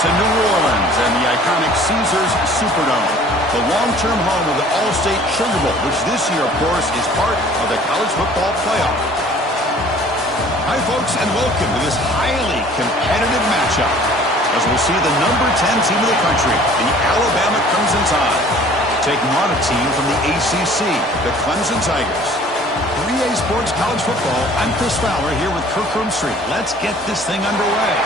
to New Orleans and the iconic Caesars Superdome, the long-term home of the All-State Sugar Bowl, which this year, of course, is part of the college football playoff. Hi, folks, and welcome to this highly competitive matchup, as we'll see the number 10 team of the country, the Alabama Crimson Tide, taking on a team from the ACC, the Clemson Tigers. 3A Sports College Football, I'm Chris Fowler here with Kirk Street. Let's get this thing underway.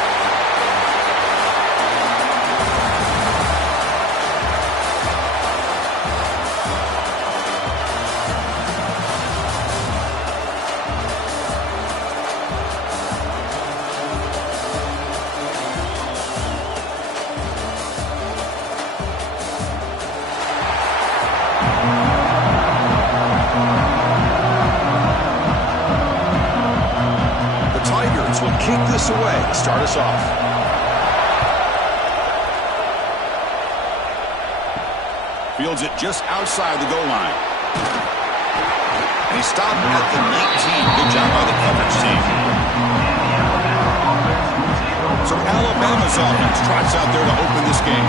Kick this away to start us off. Fields it just outside the goal line. And he stopped at the 19. Good job by the coverage team. So Alabama's offense trots out there to open this game.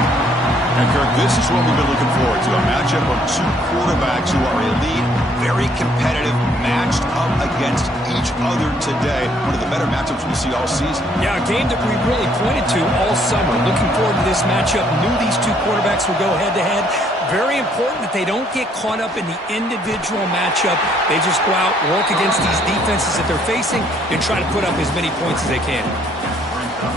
And Kirk, this is what we've been looking forward to, a matchup of two quarterbacks who are elite, very competitive, matched up against each other today. One of the better matchups we see all season. Yeah, a game that we really pointed to all summer. Looking forward to this matchup. Knew these two quarterbacks would go head-to-head. Very important that they don't get caught up in the individual matchup. They just go out, work against these defenses that they're facing, and try to put up as many points as they can.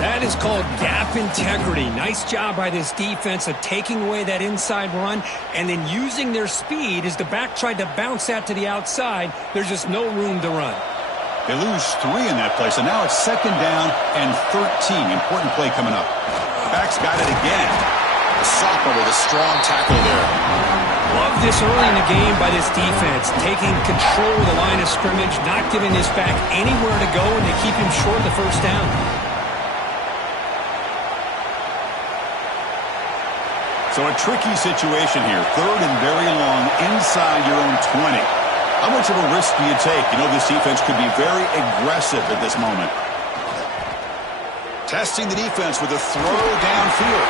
That is called gap integrity. Nice job by this defense of taking away that inside run and then using their speed as the back tried to bounce that to the outside. There's just no room to run. They lose 3 in that play, so now it's 2nd down and 13. Important play coming up. Back's got it again. The sophomore with a strong tackle there. Love this early in the game by this defense, taking control of the line of scrimmage, not giving this back anywhere to go, and they keep him short of the first down. So a tricky situation here. 3rd and very long inside your own 20. How much of a risk do you take? You know this defense could be very aggressive at this moment. Testing the defense with a throw downfield.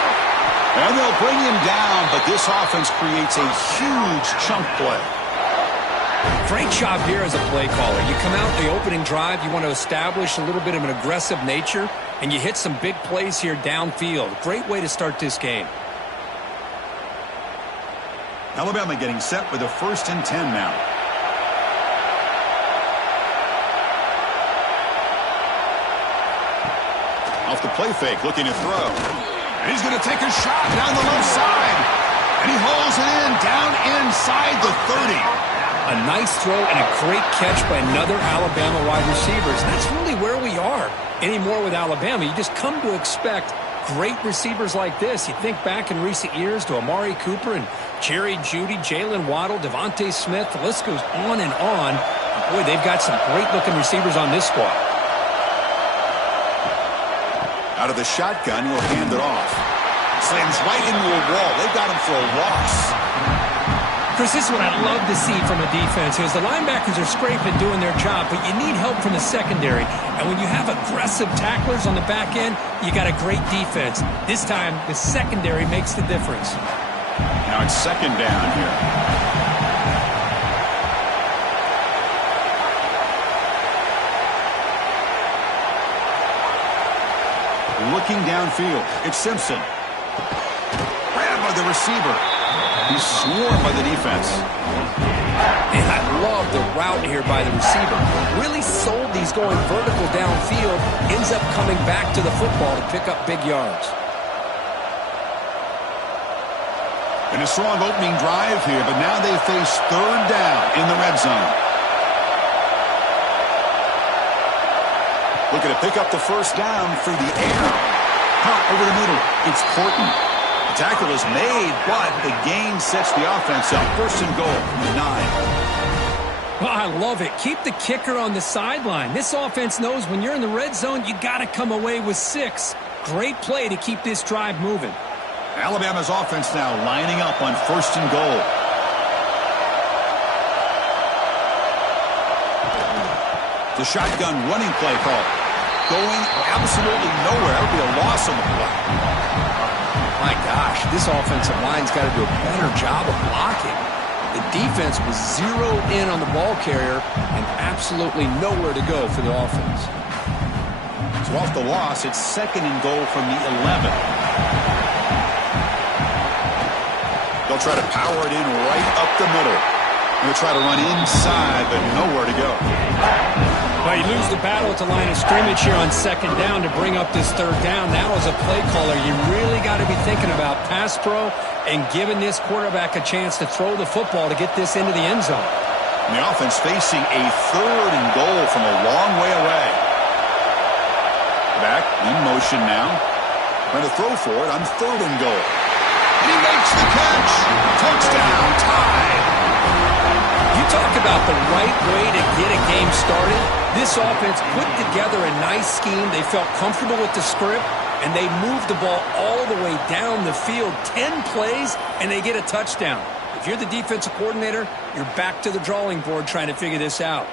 And they'll bring him down, but this offense creates a huge chunk play. Great job here as a play caller. You come out the opening drive, you want to establish a little bit of an aggressive nature, and you hit some big plays here downfield. Great way to start this game. Alabama getting set with a 1st and 10 now. Off the play fake, looking to throw. And he's going to take a shot down the left side. And he hauls it in down inside the 30. A nice throw and a great catch by another Alabama wide receiver. And that's really where we are anymore with Alabama. You just come to expect great receivers like this. You think back in recent years to Amari Cooper and Jerry Jeudy, Jalen Waddle, Devontae Smith. The list goes on and on. Boy, they've got some great-looking receivers on this squad. Out of the shotgun, he'll hand it off. Slams right into a wall. They've got him for a loss. Chris, this is what I love to see from a defense is the linebackers are scraping, doing their job, but you need help from the secondary. And when you have aggressive tacklers on the back end, you got a great defense. This time, the secondary makes the difference. Now it's 2nd down here. Looking downfield, it's Simpson. Grabbed by the receiver. He's swarmed by the defense. And I love the route here by the receiver. Really sold these going vertical downfield. Ends up coming back to the football to pick up big yards. And a strong opening drive here, but now they face 3rd down in the red zone. Looking to pick up the 1st down through the air. Caught over the middle. It's Porton. The tackle is made, but the gain sets the offense up. 1st and goal from the 9. Well, I love it. Keep the kicker on the sideline. This offense knows when you're in the red zone, you got to come away with 6. Great play to keep this drive moving. Alabama's offense now lining up on 1st and goal. The shotgun running play call. going absolutely nowhere. That would be a loss on the play. My gosh, this offensive line's got to do a better job of blocking. The defense was zeroed in on the ball carrier and absolutely nowhere to go for the offense. So off the loss, it's 2nd and goal from the 11. They'll try to power it in right up the middle. They'll try to run inside, but nowhere to go. Well, you lose the battle at the line of scrimmage here on 2nd down to bring up this 3rd down. Now as a play caller, you really got to be thinking about pass pro and giving this quarterback a chance to throw the football to get this into the end zone. And the offense facing a 3rd and goal from a long way away. Back in motion now. Trying to throw for it on 3rd and goal. And he makes the catch. Touchdown, tied. You talk about the right way to get a game started. This offense put together a nice scheme. They felt comfortable with the script, and they moved the ball all the way down the field. 10 plays, and they get a touchdown. If you're the defensive coordinator, you're back to the drawing board trying to figure this out.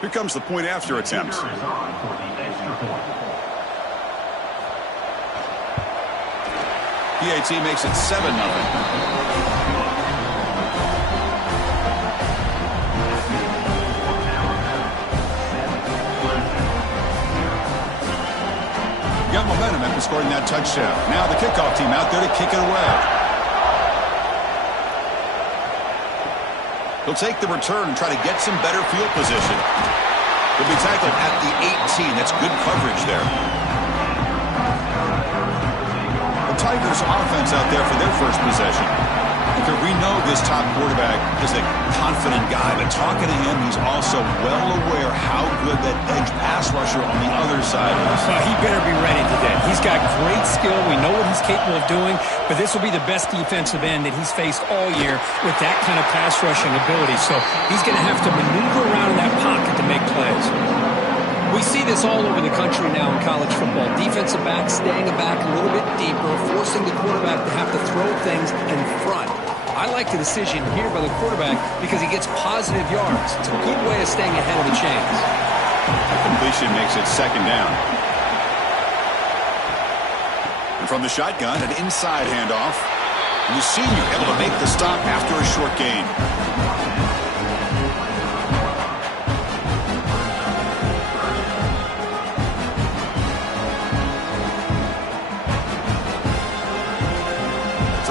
Here comes the point after attempt. PAT makes it 7-0. Got momentum after scoring that touchdown. Now the kickoff team out there to kick it away. He'll take the return and try to get some better field position. He'll be tackled at the 18. That's good coverage there. The Tigers offense out there for their first possession. Because we know this top quarterback is a confident guy, but talking to him, he's also well aware how good that edge pass rusher on the other side is. He better be ready today. He's got great skill. We know what he's capable of doing, but this will be the best defensive end that he's faced all year with that kind of pass rushing ability. So he's going to have to maneuver around in that pocket to make plays. We see this all over the country now in college football. Defensive backs staying back a little bit deeper, forcing the quarterback to have to throw things in front. I like the decision here by the quarterback because he gets positive yards. It's a good way of staying ahead of the chains. The completion makes it 2nd down. And from the shotgun, an inside handoff. And the senior able to make the stop after a short gain.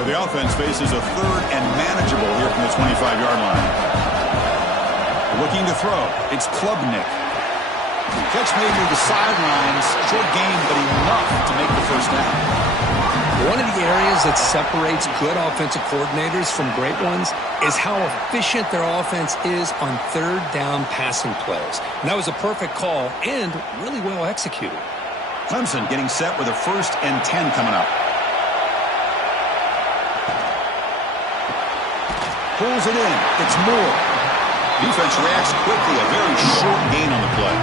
So the offense faces a 3rd and manageable here from the 25-yard line. Looking to throw. It's Klubnik. Catch made near the sidelines. Short gain, but enough to make the 1st down. One of the areas that separates good offensive coordinators from great ones is how efficient their offense is on 3rd down passing plays. And that was a perfect call and really well executed. Clemson getting set with a 1st and 10 coming up. Pulls it in. It's Moore. Defense reacts quickly. A very short gain on the play.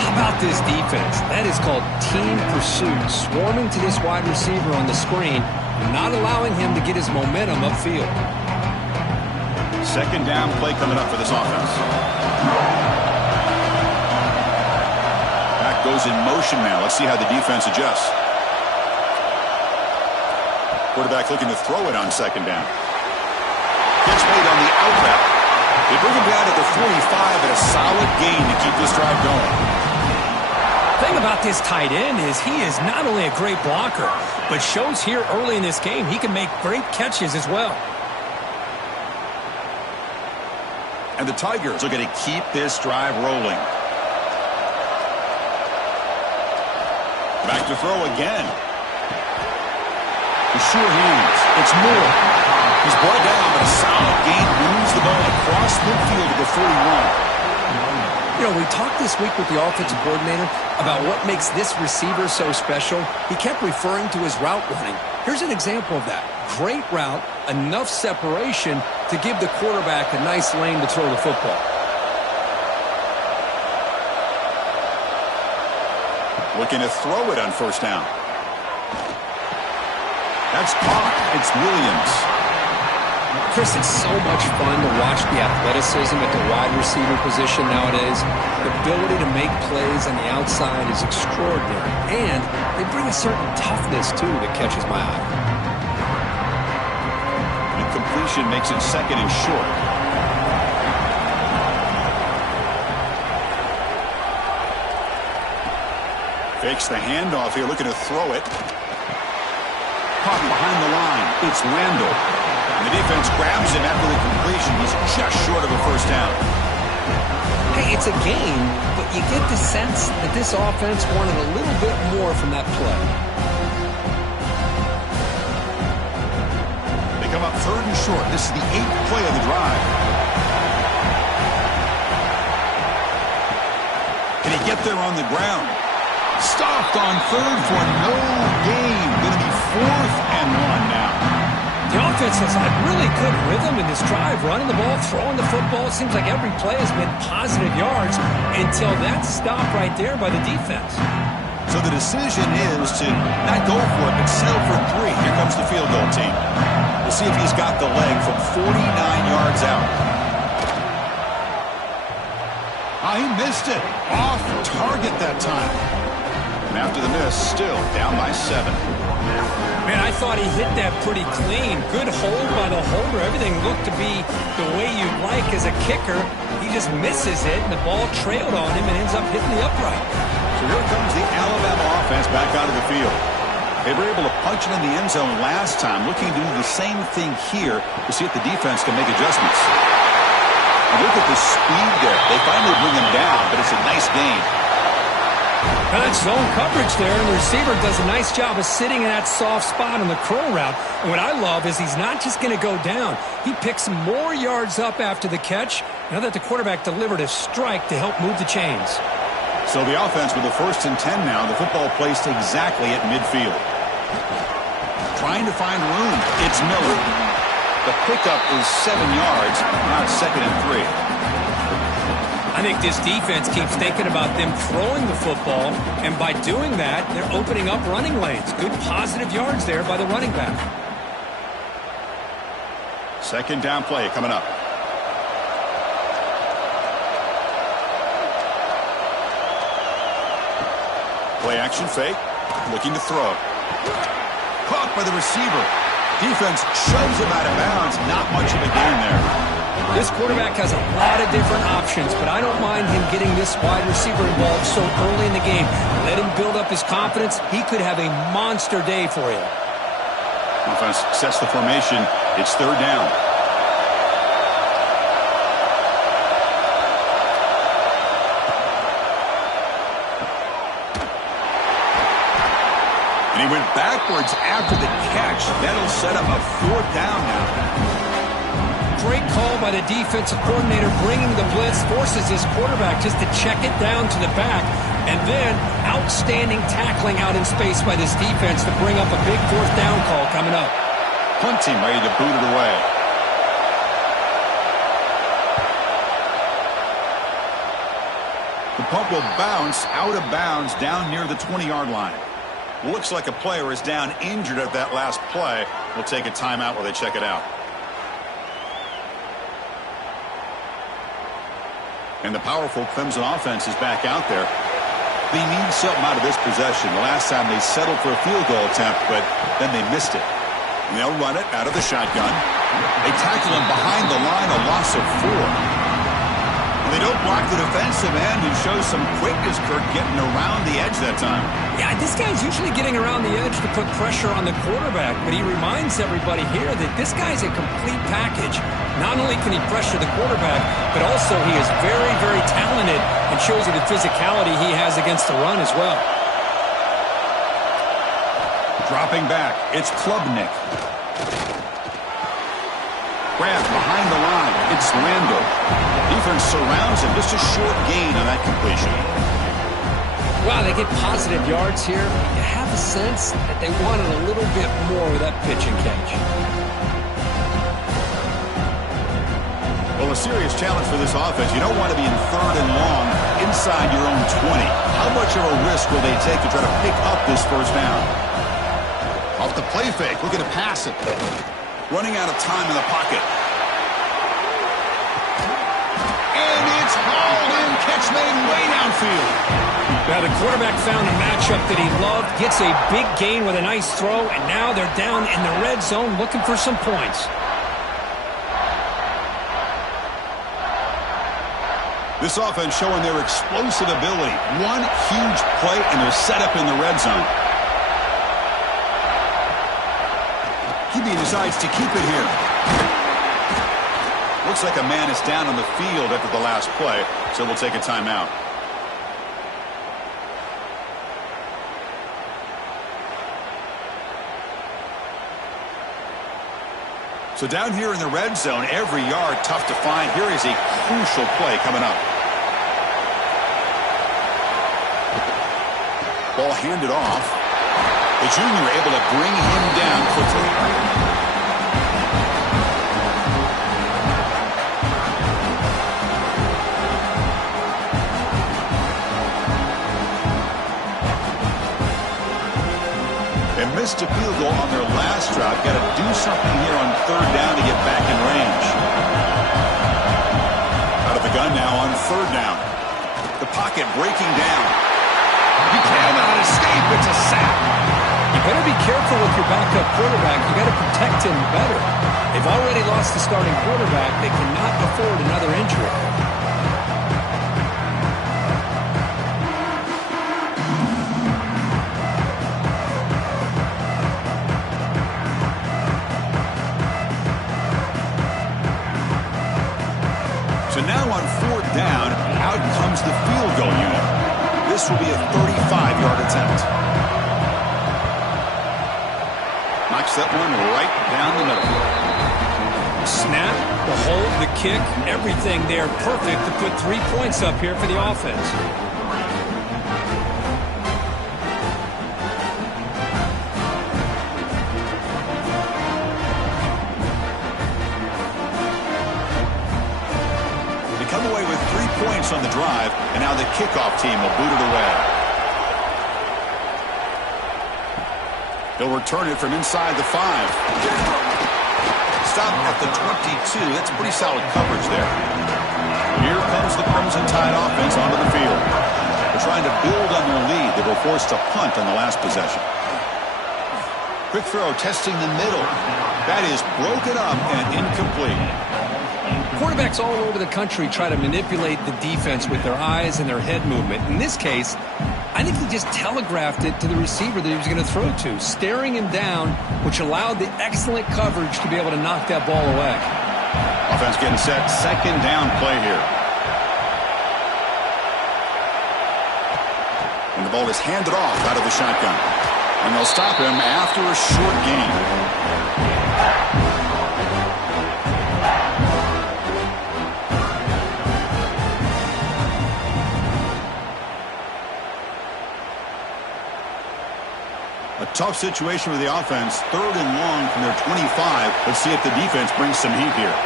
How about this defense? That is called team pursuit. Swarming to this wide receiver on the screen, not allowing him to get his momentum upfield. 2nd down play coming up for this offense. Back goes in motion now. Let's see how the defense adjusts. Quarterback looking to throw it on 2nd down. Catch made on the out route. They bring him down to the 45 and a solid gain to keep this drive going. The thing about this tight end is he is not only a great blocker, but shows here early in this game he can make great catches as well. And the Tigers are going to keep this drive rolling. Back to throw again. The sure hands. It's Moore. He's brought down, but a solid gain moves the ball across midfield to the 41. You know, we talked this week with the offensive coordinator about what makes this receiver so special. He kept referring to his route running. Here's an example of that. Great route, enough separation to give the quarterback a nice lane to throw the football. Looking to throw it on first down. That's caught. It's Williams. Chris, it's so much fun to watch the athleticism at the wide receiver position nowadays. The ability to make plays on the outside is extraordinary. And they bring a certain toughness, too, that catches my eye. Incompletion makes it second and short. Fakes the handoff here, looking to throw it. Caught behind the line. It's Randall. And the defense grabs him after the completion. He's just short of a first down. Hey, it's a game, but you get the sense that this offense wanted a little bit more from that play. They come up third and short. This is the 8th play of the drive. Can he get there on the ground? Stopped on third for no gain. Going to be 4th and 1 now. The offense has had really good rhythm in this drive, running the ball, throwing the football. It seems like every play has been positive yards until that stop right there by the defense. So the decision is to not go for it, but settle for 3. Here comes the field goal team. We'll see if he's got the leg from 49 yards out. He missed it. Off target that time. And after the miss, still down by 7. Man, I thought he hit that pretty clean. Good hold by the holder. Everything looked to be the way you'd like as a kicker. He just misses it, and the ball trailed on him and ends up hitting the upright. So here comes the Alabama offense back out of the field. They were able to punch it in the end zone last time, looking to do the same thing here to see if the defense can make adjustments. And look at the speed there. They finally bring him down, but it's a nice gain. That's zone coverage there, and the receiver does a nice job of sitting in that soft spot on the curl route. And what I love is he's not just going to go down. He picks more yards up after the catch now that the quarterback delivered a strike to help move the chains. So the offense with the 1st and 10 now, the football placed exactly at midfield. Trying to find room. It's Miller. The pickup is 7 yards. Now it's 2nd and 3. I think this defense keeps thinking about them throwing the football, and by doing that, they're opening up running lanes. Good positive yards there by the running back. 2nd down play coming up. Play action fake. Looking to throw. Caught by the receiver. Defense shoves him out of bounds. Not much of a gain there. This quarterback has a lot of different options, but I don't mind him getting this wide receiver involved so early in the game. Let him build up his confidence. He could have a monster day for you. Offense sets the formation. It's 3rd down. And he went backwards after the catch. That'll set up a 4th down now. Great call by the defensive coordinator, bringing the blitz, forces his quarterback just to check it down to the back, and then outstanding tackling out in space by this defense to bring up a big 4th down call coming up. Punting ready to boot it away. The punt will bounce out of bounds down near the 20-yard line. Looks like a player is down injured at that last play. We'll take a timeout while they check it out. And the powerful Clemson offense is back out there. They need something out of this possession. The last time they settled for a field goal attempt, but then they missed it. And they'll run it out of the shotgun. They tackle him behind the line, a loss of 4. And they don't block the defensive end, who shows some quickness, Kirk, getting around the edge that time. Yeah, this guy's usually getting around the edge to put pressure on the quarterback, but he reminds everybody here that this guy's a complete package. Not only can he pressure the quarterback, but also he is very, very talented and shows you the physicality he has against the run as well. Dropping back, it's Klubnik. Grab behind the line, it's Randall. Defense surrounds him, just a short gain on that completion. Wow, they get positive yards here. You have a sense that they wanted a little bit more with that pitch and catch. Well, a serious challenge for this offense. You don't want to be in 3rd and long inside your own 20. How much of a risk will they take to try to pick up this first down? Off the play fake, looking to pass it. Running out of time in the pocket. And it's hauled in. Catch made way downfield. Now the quarterback found a matchup that he loved, gets a big gain with a nice throw, and now they're down in the red zone looking for some points. This offense showing their explosive ability. One huge play, and they're set up in the red zone. QB decides to keep it here. Looks like a man is down on the field after the last play, so we'll take a timeout. So down here in the red zone, every yard tough to find. Here is a crucial play coming up. Ball handed off. The junior able to bring him down quickly. They missed a field goal on their last drive. Got to do something here on 3rd down to get back in range. Out of the gun now on 3rd down. The pocket breaking down. He cannot escape. It's a sack. You better be careful with your backup quarterback. You got to protect him better. They've already lost the starting quarterback. They cannot afford another injury. So now on 4th down, out comes the field goal unit. This will be a 35-yard attempt. Knocks that one right down the middle. Snap, the hold, the kick, everything there perfect to put 3 points up here for the offense. Come away with 3 points on the drive, and now the kickoff team will boot it away. They'll return it from inside the 5. Stop at the 22. That's pretty solid coverage there. Here comes the Crimson Tide offense onto the field. They're trying to build on their lead. They were forced to punt on the last possession. Quick throw testing the middle. That is broken up and incomplete. Quarterbacks all over the country try to manipulate the defense with their eyes and their head movement. In this case, I think he just telegraphed it to the receiver that he was going to throw to, staring him down, which allowed the excellent coverage to be able to knock that ball away. Offense getting set. 2nd down play here. And the ball is handed off out of the shotgun. And they'll stop him after a short gain. A tough situation with the offense. 3rd and long from their 25. Let's see if the defense brings some heat here.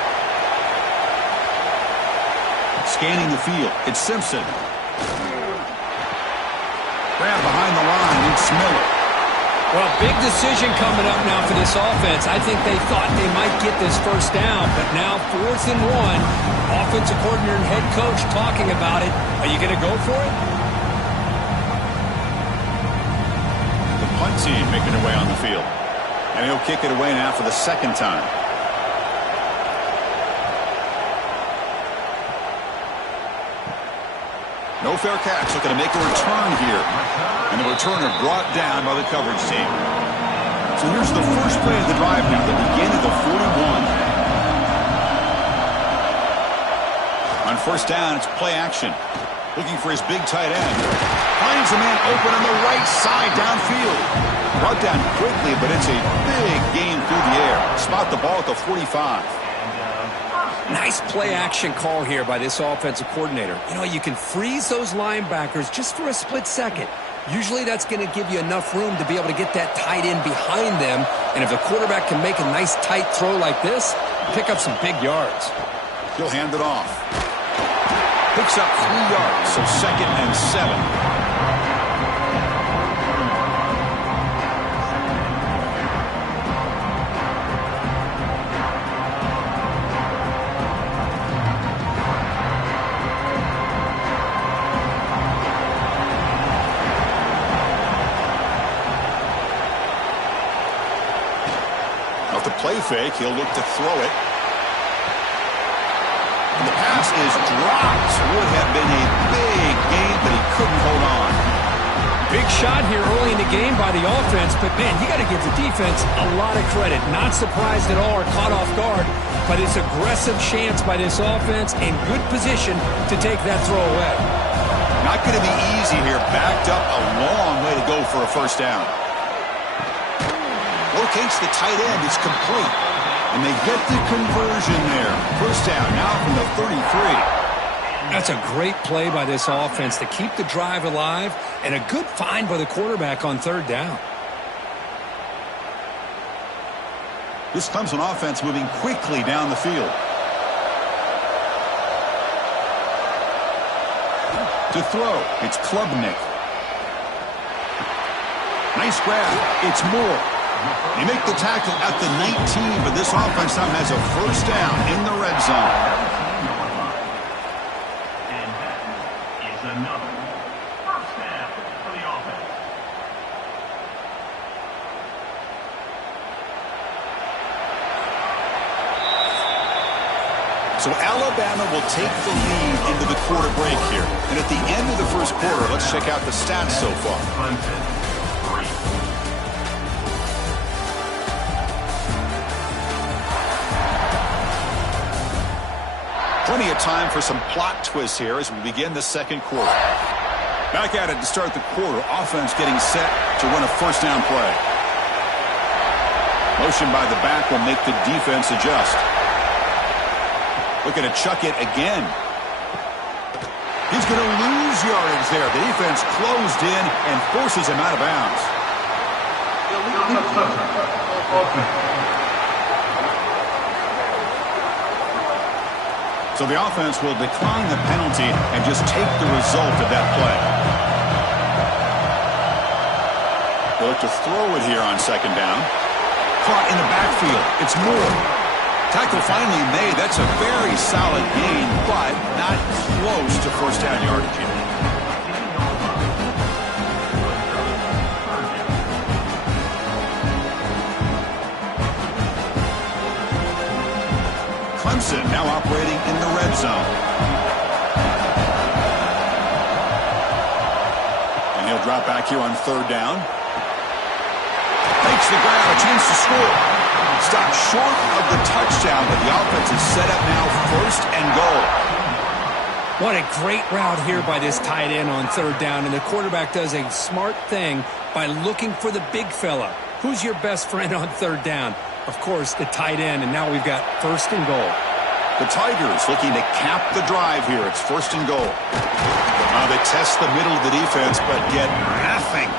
Scanning the field. It's Simpson. Grab behind the line. It's Miller. Well, big decision coming up now for this offense. I think they thought they might get this first down, but now 4th and 1. Offensive coordinator and head coach talking about it. Are you going to go for it? Punt team making their way on the field. And he'll kick it away now for the 2nd time. No fair catch. Looking to make a return here. And the returner brought down by the coverage team. So here's the first play of the drive now. The beginning of the 41. On 1st down, it's play action. Looking for his big tight end. Finds a man open on the right side downfield. Brought down quickly, but it's a big gain through the air. Spot the ball at the 45. Nice play action call here by this offensive coordinator. You know, you can freeze those linebackers just for a split second. Usually that's going to give you enough room to be able to get that tight end behind them. And if the quarterback can make a nice tight throw like this, pick up some big yards. He'll hand it off. Picks up 3 yards, so 2nd and 7. Off the play fake, he'll look to throw it. And the pass is dropped. Would have been a big gain, but he couldn't hold on. Big shot here early in the game by the offense, but, man, you got to give the defense a lot of credit. Not surprised at all or caught off guard, but it's aggressive chance by this offense in good position to take that throw away. Not going to be easy here. Backed up a long way to go for a first down. Locates the tight end. It's complete. And they get the conversion there. First down now from the 33. That's a great play by this offense to keep the drive alive, and a good find by the quarterback on 3rd down. This Clemson offense moving quickly down the field. To throw, it's Klubnik. Nice grab. It's Moore. They make the tackle at the 19, but this offense now has a first down in the red zone. And that is another first down for the offense. So Alabama will take the lead into the quarter break here. And at the end of the first quarter, let's check out the stats so far. Plenty of time for some plot twists here as we begin the second quarter. Back at it to start the quarter. Offense getting set to run a first down play. Motion by the back will make the defense adjust. Looking to chuck it again. He's going to lose yardage there. The defense closed in and forces him out of bounds. So the offense will decline the penalty and just take the result of that play. They look to throw it here on 2nd down. Caught in the backfield. It's Moore. Tackle finally made. That's a very solid gain, but not close to first down yardage here. Clemson now operating in the red zone. And he'll drop back here on 3rd down. Makes the grab, a chance to score. Stopped short of the touchdown, but the offense is set up now 1st and goal. What a great route here by this tight end on 3rd down, and the quarterback does a smart thing by looking for the big fella. Who's your best friend on 3rd down? Of course, the tight end, and now we've got 1st and goal. The Tigers looking to cap the drive here. It's 1st and goal. They test the middle of the defense, but get nothing.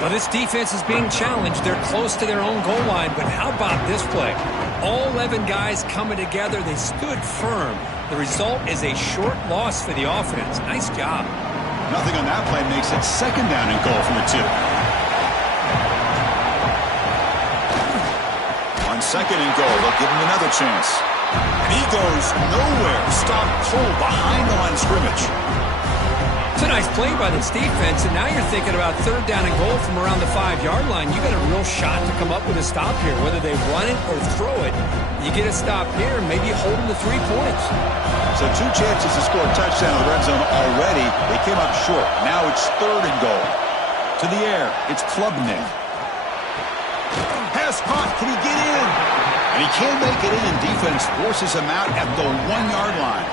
Well, this defense is being challenged. They're close to their own goal line, but how about this play? All 11 guys coming together. They stood firm. The result is a short loss for the offense. Nice job. Nothing on that play makes it 2nd down and goal from the 2. On 2nd and goal, they'll give him another chance. And he goes nowhere. Stop cold behind the line of scrimmage. It's a nice play by this defense, and now you're thinking about 3rd down and goal from around the 5-yard line. You got a real shot to come up with a stop here. Whether they run it or throw it, you get a stop here and maybe hold them to 3 points. So 2 chances to score a touchdown in the red zone already. They came up short. Now it's 3rd and goal. To the air, it's Klubnik. Pass caught. Can he get in? And he can't make it in. Defense forces him out at the 1-yard line.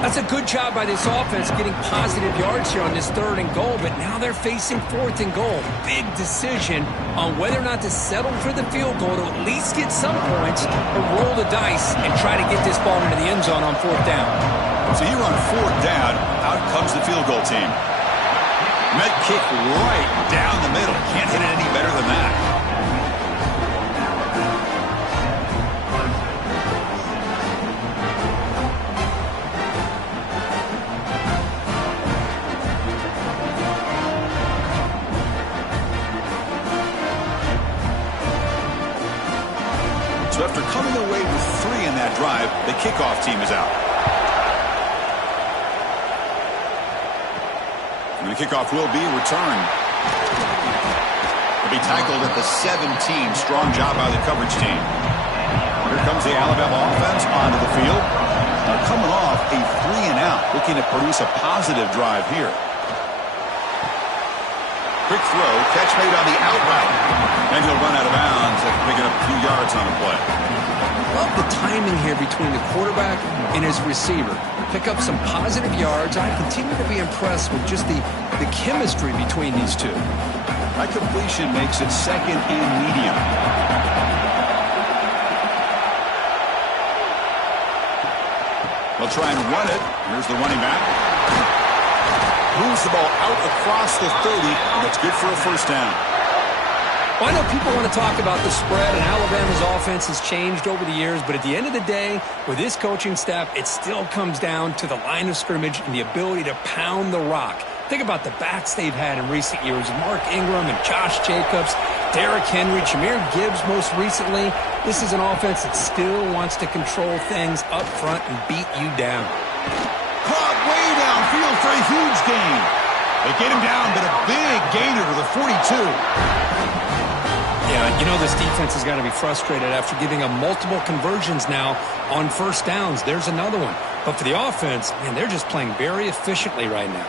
That's a good job by this offense getting positive yards here on this 3rd and goal, but now they're facing 4th and goal. Big decision on whether or not to settle for the field goal to at least get some points or roll the dice and try to get this ball into the end zone on 4th down. So here on 4th down, out comes the field goal team. Met kick right down the middle. Can't hit it any better than that. drive, the kickoff team is out. And the kickoff will be returned. He'll be tackled at the 17. Strong job by the coverage team. Here comes the Alabama offense onto the field. Coming off a 3-and-out, looking to produce a positive drive here. Quick throw, catch made on the out route. And he'll run out of bounds after picking up a few yards on the play. Love the timing here between the quarterback and his receiver. Pick up some positive yards. I continue to be impressed with just the chemistry between these two. That completion makes it second and medium. They'll try and run it. Here's the running back. Moves the ball out across the 30, and it's good for a first down. Well, I know people want to talk about the spread, and Alabama's offense has changed over the years, but at the end of the day, with this coaching staff, it still comes down to the line of scrimmage and the ability to pound the rock. Think about the backs they've had in recent years. Mark Ingram and Josh Jacobs, Derrick Henry, Jahmyr Gibbs most recently. This is an offense that still wants to control things up front and beat you down. Caught way downfield for a huge gain. They get him down, but a big gainer to the 42. Yeah, you know this defense has got to be frustrated after giving up multiple conversions now on first downs. There's another one. But for the offense, man, they're just playing very efficiently right now.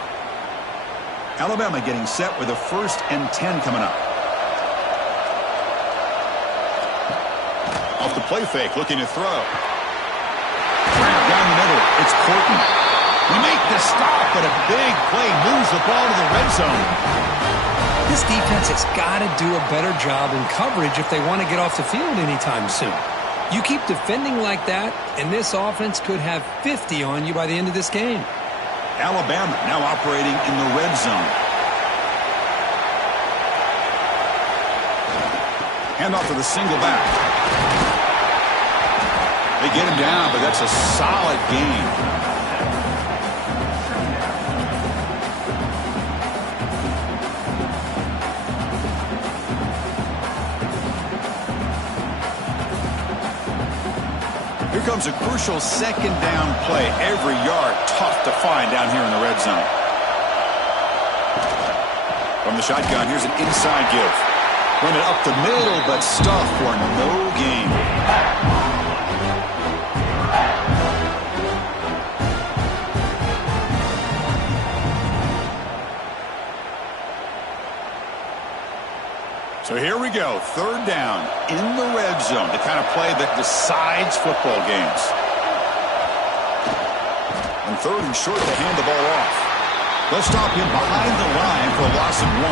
Alabama getting set with a 1st and 10 coming up. Off the play fake, looking to throw. Down the middle, it's Portland. We make the stop, but a big play moves the ball to the red zone. This defense has got to do a better job in coverage if they want to get off the field anytime soon. You keep defending like that, and this offense could have 50 on you by the end of this game. Alabama now operating in the red zone. Hand off to the single back. They get him down, but that's a solid gain. Here comes a crucial 2nd down play. Every yard tough to find down here in the red zone. From the shotgun, here's an inside give. Run it up the middle, but stuffed for no gain. So here we go, 3rd down in the red zone, the kind of play that decides football games. And 3rd and short to hand the ball off. They'll stop him behind the line for a loss of 1.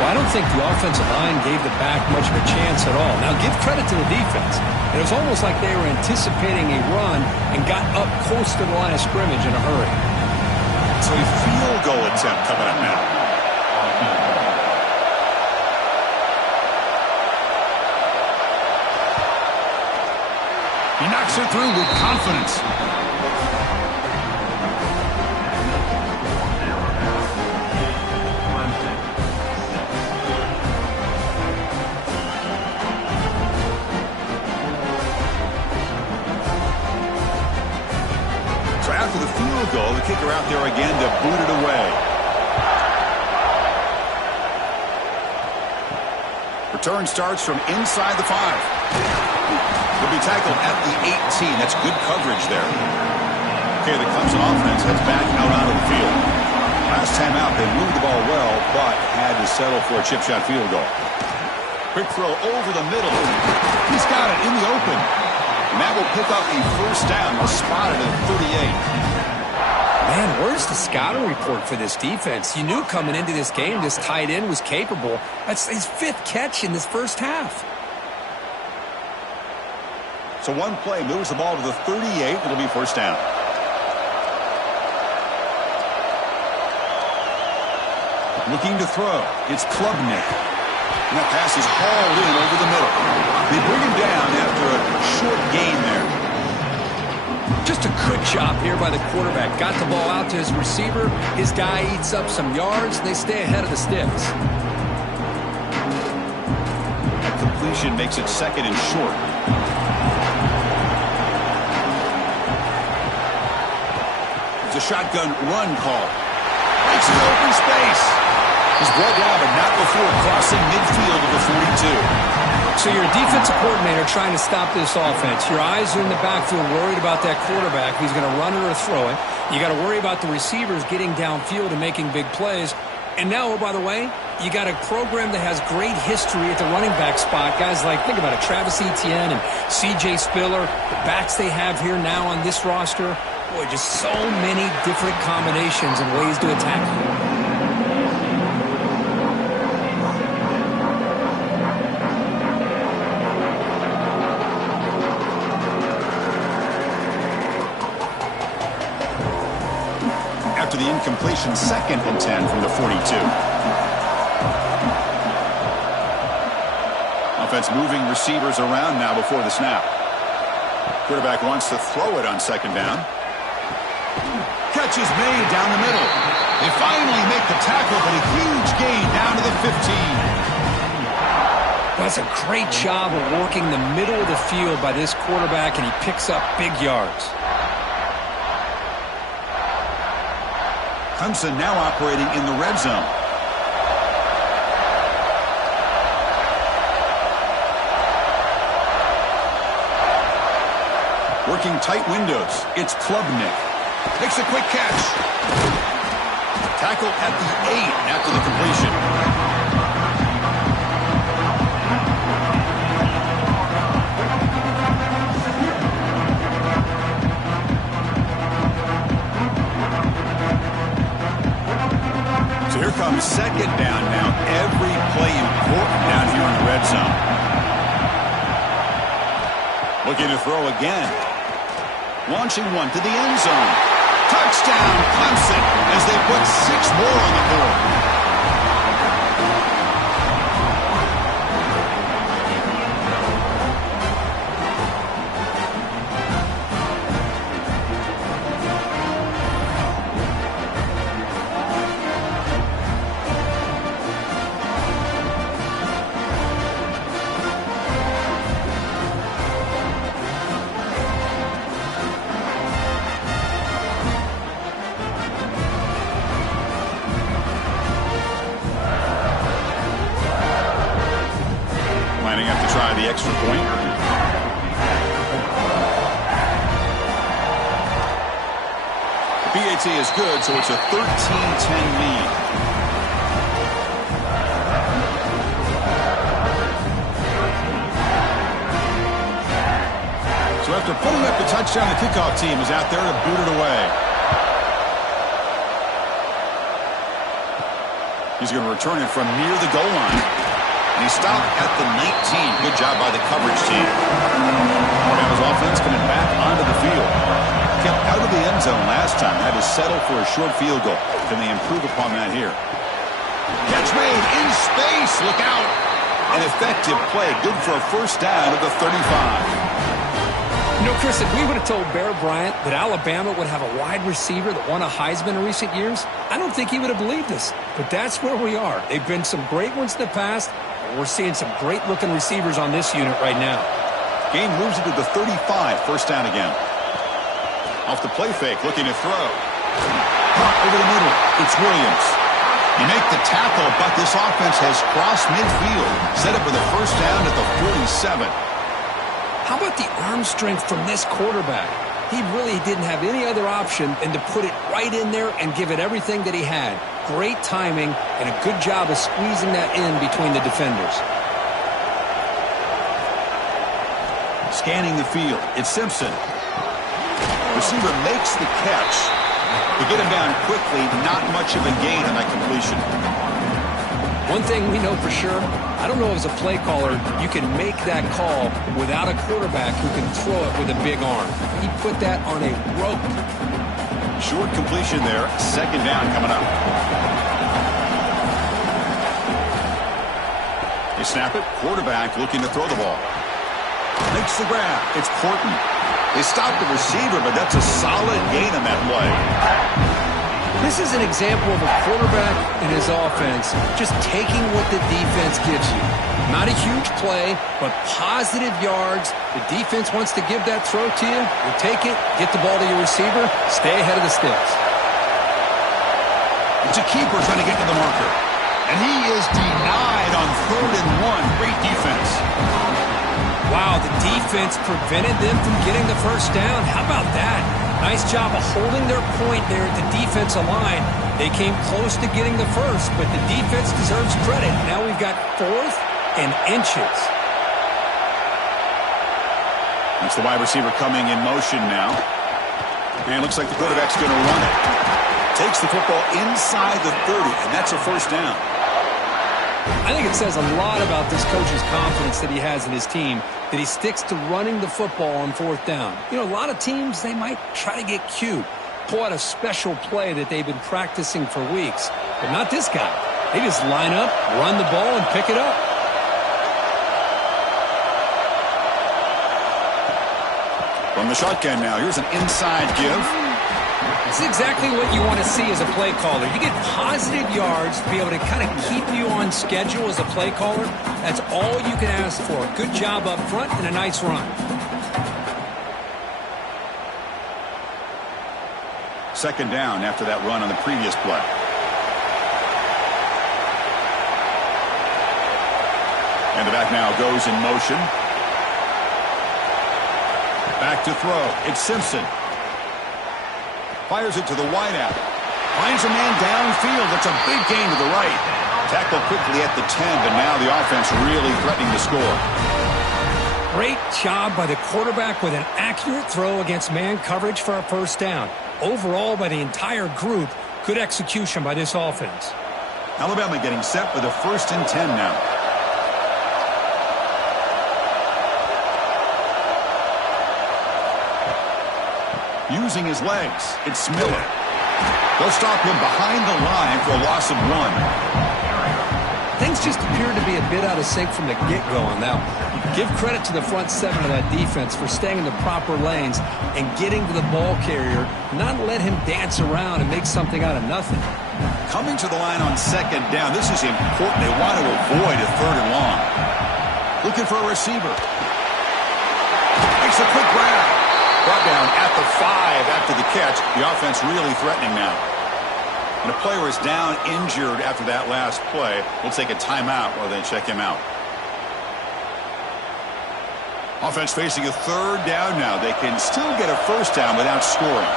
Well, I don't think the offensive line gave the back much of a chance at all. Now, give credit to the defense. It was almost like they were anticipating a run and got up close to the line of scrimmage in a hurry. So a field goal attempt coming up now. He knocks it through with confidence. So after the field goal, the kicker out there again to boot it away. Return starts from inside the 5. He'll be tackled at the 18. That's good coverage there. Okay, the Clemson offense heads back out onto the field. Last time out, they moved the ball well, but had to settle for a chip shot field goal. Quick throw over the middle. He's got it in the open. And that will pick up a 1st down. He'll spot it at 38. Man, where's the scouting report for this defense? You knew coming into this game this tight end was capable. That's his 5th catch in this first half. So one play moves the ball to the 38. It'll be 1st down. Looking to throw. It's Klubnik. And that pass is hauled in over the middle. They bring him down after a short gain there. Just a good job here by the quarterback. Got the ball out to his receiver. His guy eats up some yards. They stay ahead of the sticks. That completion makes it 2nd and short. a shotgun run call. Makes an open space. He's brought down, but not before crossing midfield of the 42. So you're a defensive coordinator trying to stop this offense. Your eyes are in the backfield worried about that quarterback. He's going to run it or throw it. You got to worry about the receivers getting downfield and making big plays. And now, oh, by the way, you got a program that has great history at the running back spot. Guys like, think about it, Travis Etienne and C.J. Spiller, the backs they have here now on this roster. Boy, just so many different combinations and ways to attack. After the incompletion, 2nd and 10 from the 42. Offense moving receivers around now before the snap. Quarterback wants to throw it on 2nd down. Catch is made down the middle. They finally make the tackle, but a huge gain down to the 15. That's a great job of working the middle of the field by this quarterback, and he picks up big yards. Clemson now operating in the red zone. Working tight windows. It's Klubnik. Makes a quick catch. Tackle at the 8 after the completion. So here comes 2nd down now. Every play important down here in the red zone. Looking to throw again. Launching one to the end zone. Touchdown, Clemson, as they put 6 more on the board. Lining up to try the extra point. The PAT is good, so it's a 13-10 lead. So after putting up the touchdown, the kickoff team is out there to boot it away. He's going to return it from near the goal line. And he stopped at the 19. Good job by the coverage team. Alabama's offense coming back onto the field. Kept out of the end zone last time. Had to settle for a short field goal. Can they improve upon that here? Catch made in space. Look out. An effective play. Good for a first down at the 35. You know, Chris, if we would have told Bear Bryant that Alabama would have a wide receiver that won a Heisman in recent years, I don't think he would have believed us. But that's where we are. They've been some great ones in the past. We're seeing some great-looking receivers on this unit right now. Game moves it to the 35. First down again. Off the play fake, looking to throw. Caught over the middle. It's Williams. You make the tackle, but this offense has crossed midfield. Set up with a first down at the 47. How about the arm strength from this quarterback? He really didn't have any other option than to put it right in there and give it everything that he had. Great timing and a good job of squeezing that in between the defenders. Scanning the field, it's Simpson. Receiver makes the catch. To get him down quickly, not much of a gain on that completion. One thing we know for sure, I don't know as a play caller, you can make that call without a quarterback who can throw it with a big arm. He put that on a rope. Short completion there. Second down coming up. They snap it. Quarterback looking to throw the ball. Makes the grab. It's Porton. They stop the receiver, but that's a solid gain on that play. This is an example of a quarterback and his offense just taking what the defense gives you. Not a huge play, but positive yards. The defense wants to give that throw to you. You take it, get the ball to your receiver, stay ahead of the sticks. It's a keeper trying to get to the marker. And he is denied on 3rd and 1. Great defense. Wow, the defense prevented them from getting the first down. How about that? Nice job of holding their point there at the defensive line. They came close to getting the first, but the defense deserves credit. Now we've got 4th and inches. It's the wide receiver coming in motion now. And it looks like the quarterback's going to run it. Takes the football inside the 30, and that's a first down. I think it says a lot about this coach's confidence that he has in his team, that he sticks to running the football on 4th down. You know, a lot of teams, they might try to get cute, pull out a special play that they've been practicing for weeks. But not this guy. They just line up, run the ball, and pick it up. From the shotgun now, here's an inside give. This is exactly what you want to see as a play caller. You get positive yards to be able to kind of keep you on schedule as a play caller. That's all you can ask for. Good job up front and a nice run. Second down after that run on the previous play. And the back now goes in motion. Back to throw. It's Simpson. Fires it to the wideout. Finds a man downfield. That's a big gain to the right. Tackled quickly at the 10, but now the offense really threatening to score. Great job by the quarterback with an accurate throw against man coverage for a first down. Overall, by the entire group, good execution by this offense. Alabama getting set for the 1st and 10 now. Using his legs, it's Miller. They'll stop him behind the line for a loss of 1. Things just appear to be a bit out of sync from the get-go on that one. Give credit to the front 7 of that defense for staying in the proper lanes and getting to the ball carrier, not let him dance around and make something out of nothing. Coming to the line on 2nd down, this is important. They want to avoid a 3rd and long. Looking for a receiver. Makes a quick grab. Brought down at the 5 after the catch. The offense really threatening now. And a player is down injured after that last play. We'll take a timeout while they check him out. Offense facing a 3rd down now. They can still get a first down without scoring.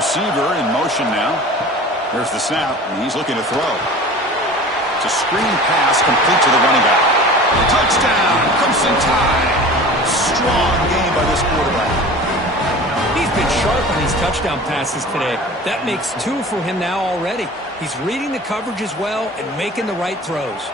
Receiver in motion now. Here's the snap, and he's looking to throw. It's a screen pass complete to the running back. Touchdown, Clemson Tide. Strong game by this quarterback. He's been sharp on these touchdown passes today. That makes 2 for him now already. He's reading the coverage as well and making the right throws.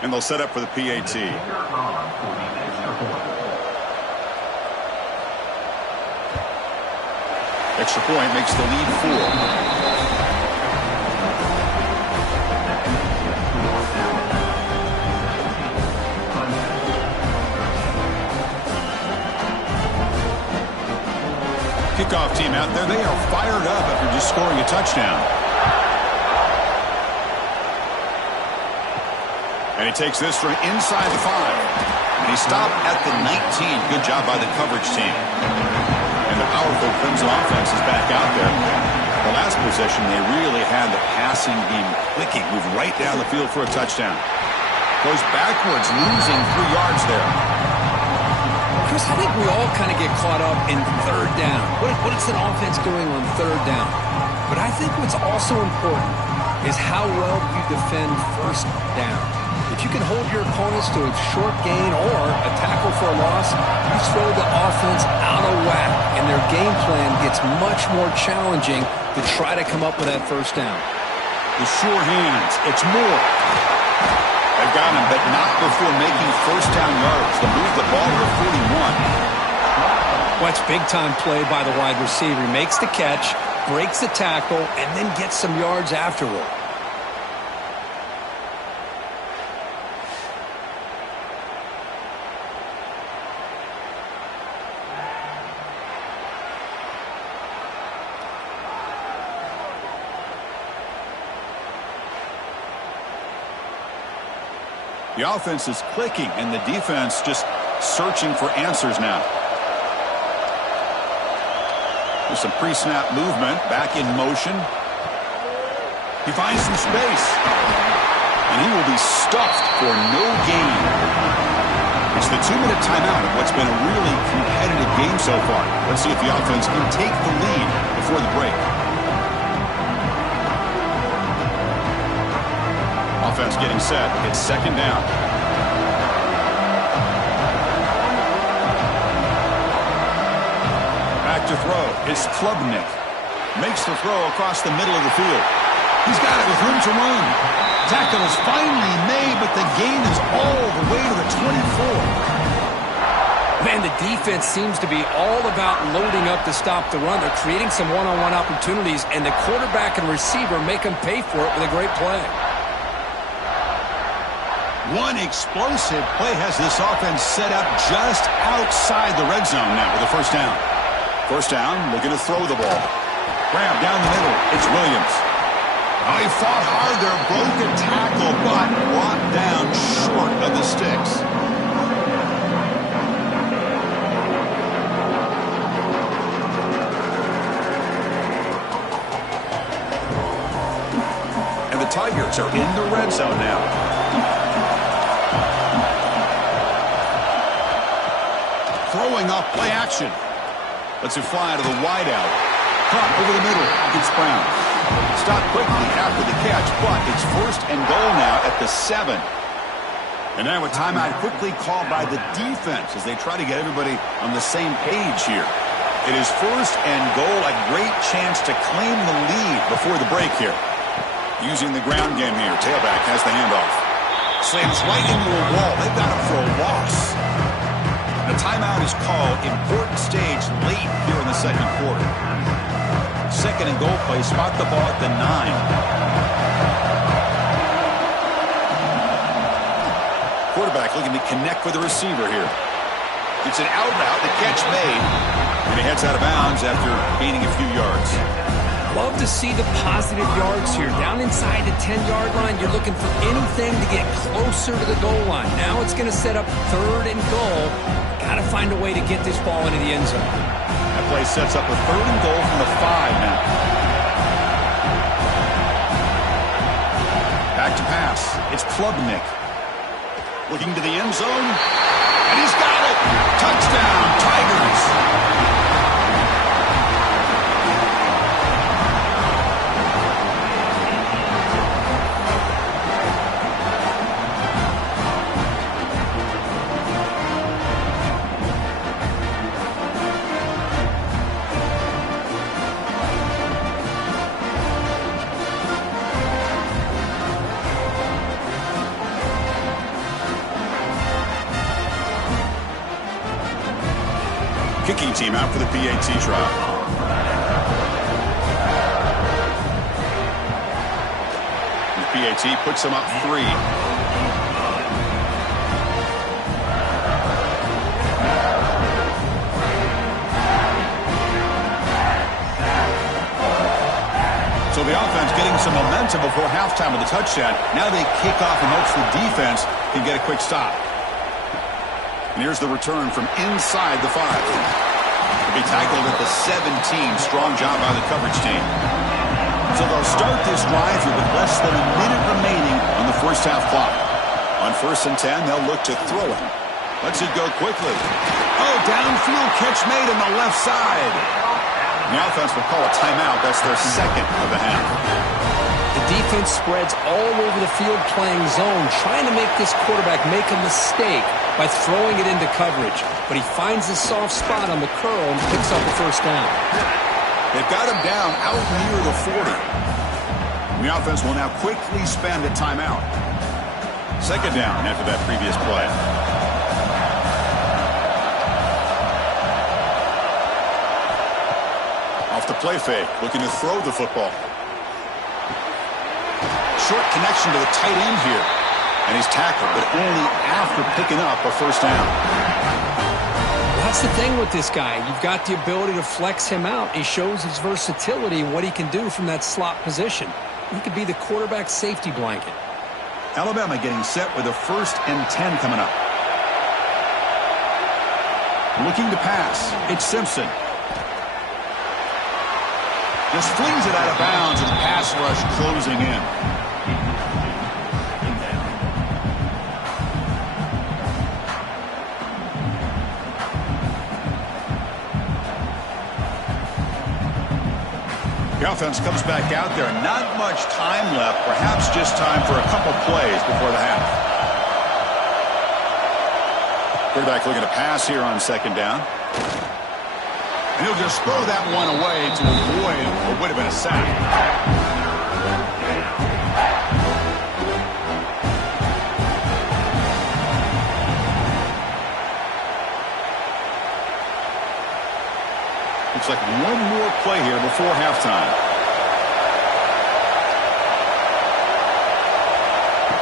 And they'll set up for the PAT. Extra point makes the lead 4. Kickoff team out there. They are fired up after just scoring a touchdown. And he takes this from inside the 5. And he stopped at the 19. Good job by the coverage team. And the powerful Clemson offense is back out there. The last possession, they really had the passing game clicking. Moved right down the field for a touchdown. Goes backwards, losing 3 yards there. Chris, I think we all kind of get caught up in 3rd down. What is an offense doing on 3rd down? But I think what's also important is how well you defend 1st down. If you can hold your opponents to a short gain or a tackle for a loss, you throw the offense out of whack, and their game plan gets much more challenging to try to come up with that 1st down. The sure hands. It's Moore. They've got him, but not before making first down yards to move the ball to the 41. Well, it's big-time play by the wide receiver. He makes the catch, breaks the tackle, and then gets some yards afterward. The offense is clicking, and the defense just searching for answers now. There's some pre-snap movement, back in motion. He finds some space, and he will be stuffed for no gain. It's the 2-minute timeout of what's been a really competitive game so far. Let's see if the offense can take the lead before the break. Offense getting set. It's second down. Back to throw. It's Klubnik. Makes the throw across the middle of the field. He's got it with room to run. Tackle is finally made, but the gain is all the way to the 24. Man, the defense seems to be all about loading up to stop the run. They're creating some one-on-one opportunities, and the quarterback and receiver make them pay for it with a great play. One explosive play has this offense set up just outside the red zone now with a first down. First down, looking to throw the ball. Grab down the middle. It's Williams. Oh, he fought hard there, broke a tackle, but brought down short of the sticks. And the Tigers are in the red zone now. Throwing off play action. Lets it fly to the wideout. Caught over the middle. It's Brown. Stopped quickly after the catch, but it's first and goal now at the 7. And now a timeout quickly called by the defense as they try to get everybody on the same page here. It is first and goal, a great chance to claim the lead before the break here. Using the ground game here. Tailback has the handoff. Slams right into a wall. They've got him for a loss. A timeout is called. Important stage late here in the second quarter. Second and goal play. Spot the ball at the 9. Quarterback looking to connect with the receiver here. It's an out route. The catch made. And he heads out of bounds after gaining a few yards. Love to see the positive yards here. Down inside the 10-yard line, you're looking for anything to get closer to the goal line. Now it's going to set up third and goal. Got to find a way to get this ball into the end zone. That play sets up a third and goal from the 5 now. Back to pass. It's Klubnik. Looking to the end zone. And he's got it. Touchdown, Tigers. Kicking team out for the PAT trial. The PAT puts them up 3. So the offense getting some momentum before halftime with a touchdown. Now they kick off in hopes the defense can get a quick stop. And here's the return from inside the 5. He'll be tackled at the 17. Strong job by the coverage team. So they'll start this drive here with less than a minute remaining on the first half clock. On 1st and 10, they'll look to throw it. Lets it go quickly. Oh, downfield catch made on the left side. And the offense will call a timeout. That's their second of the half. The defense spreads all over the field playing zone, trying to make this quarterback make a mistake by throwing it into coverage. But he finds a soft spot on the curl and picks up a first down. They've got him down out near the 40. And the offense will now quickly spend a timeout. Second down after that previous play. Off the play fake, looking to throw the football. Short connection to the tight end here. And he's tackled, but only after picking up a first down. Well, that's the thing with this guy. You've got the ability to flex him out. He shows his versatility and what he can do from that slot position. He could be the quarterback safety blanket. Alabama getting set with a 1st and 10 coming up. Looking to pass. It's Simpson. Just flings it out of bounds and pass rush closing in. The offense comes back out there. Not much time left. Perhaps just time for a couple plays before the half. Quarterback looking to pass here on second down. And he'll just throw that one away to avoid what would have been a sack. Looks like one more play here before halftime.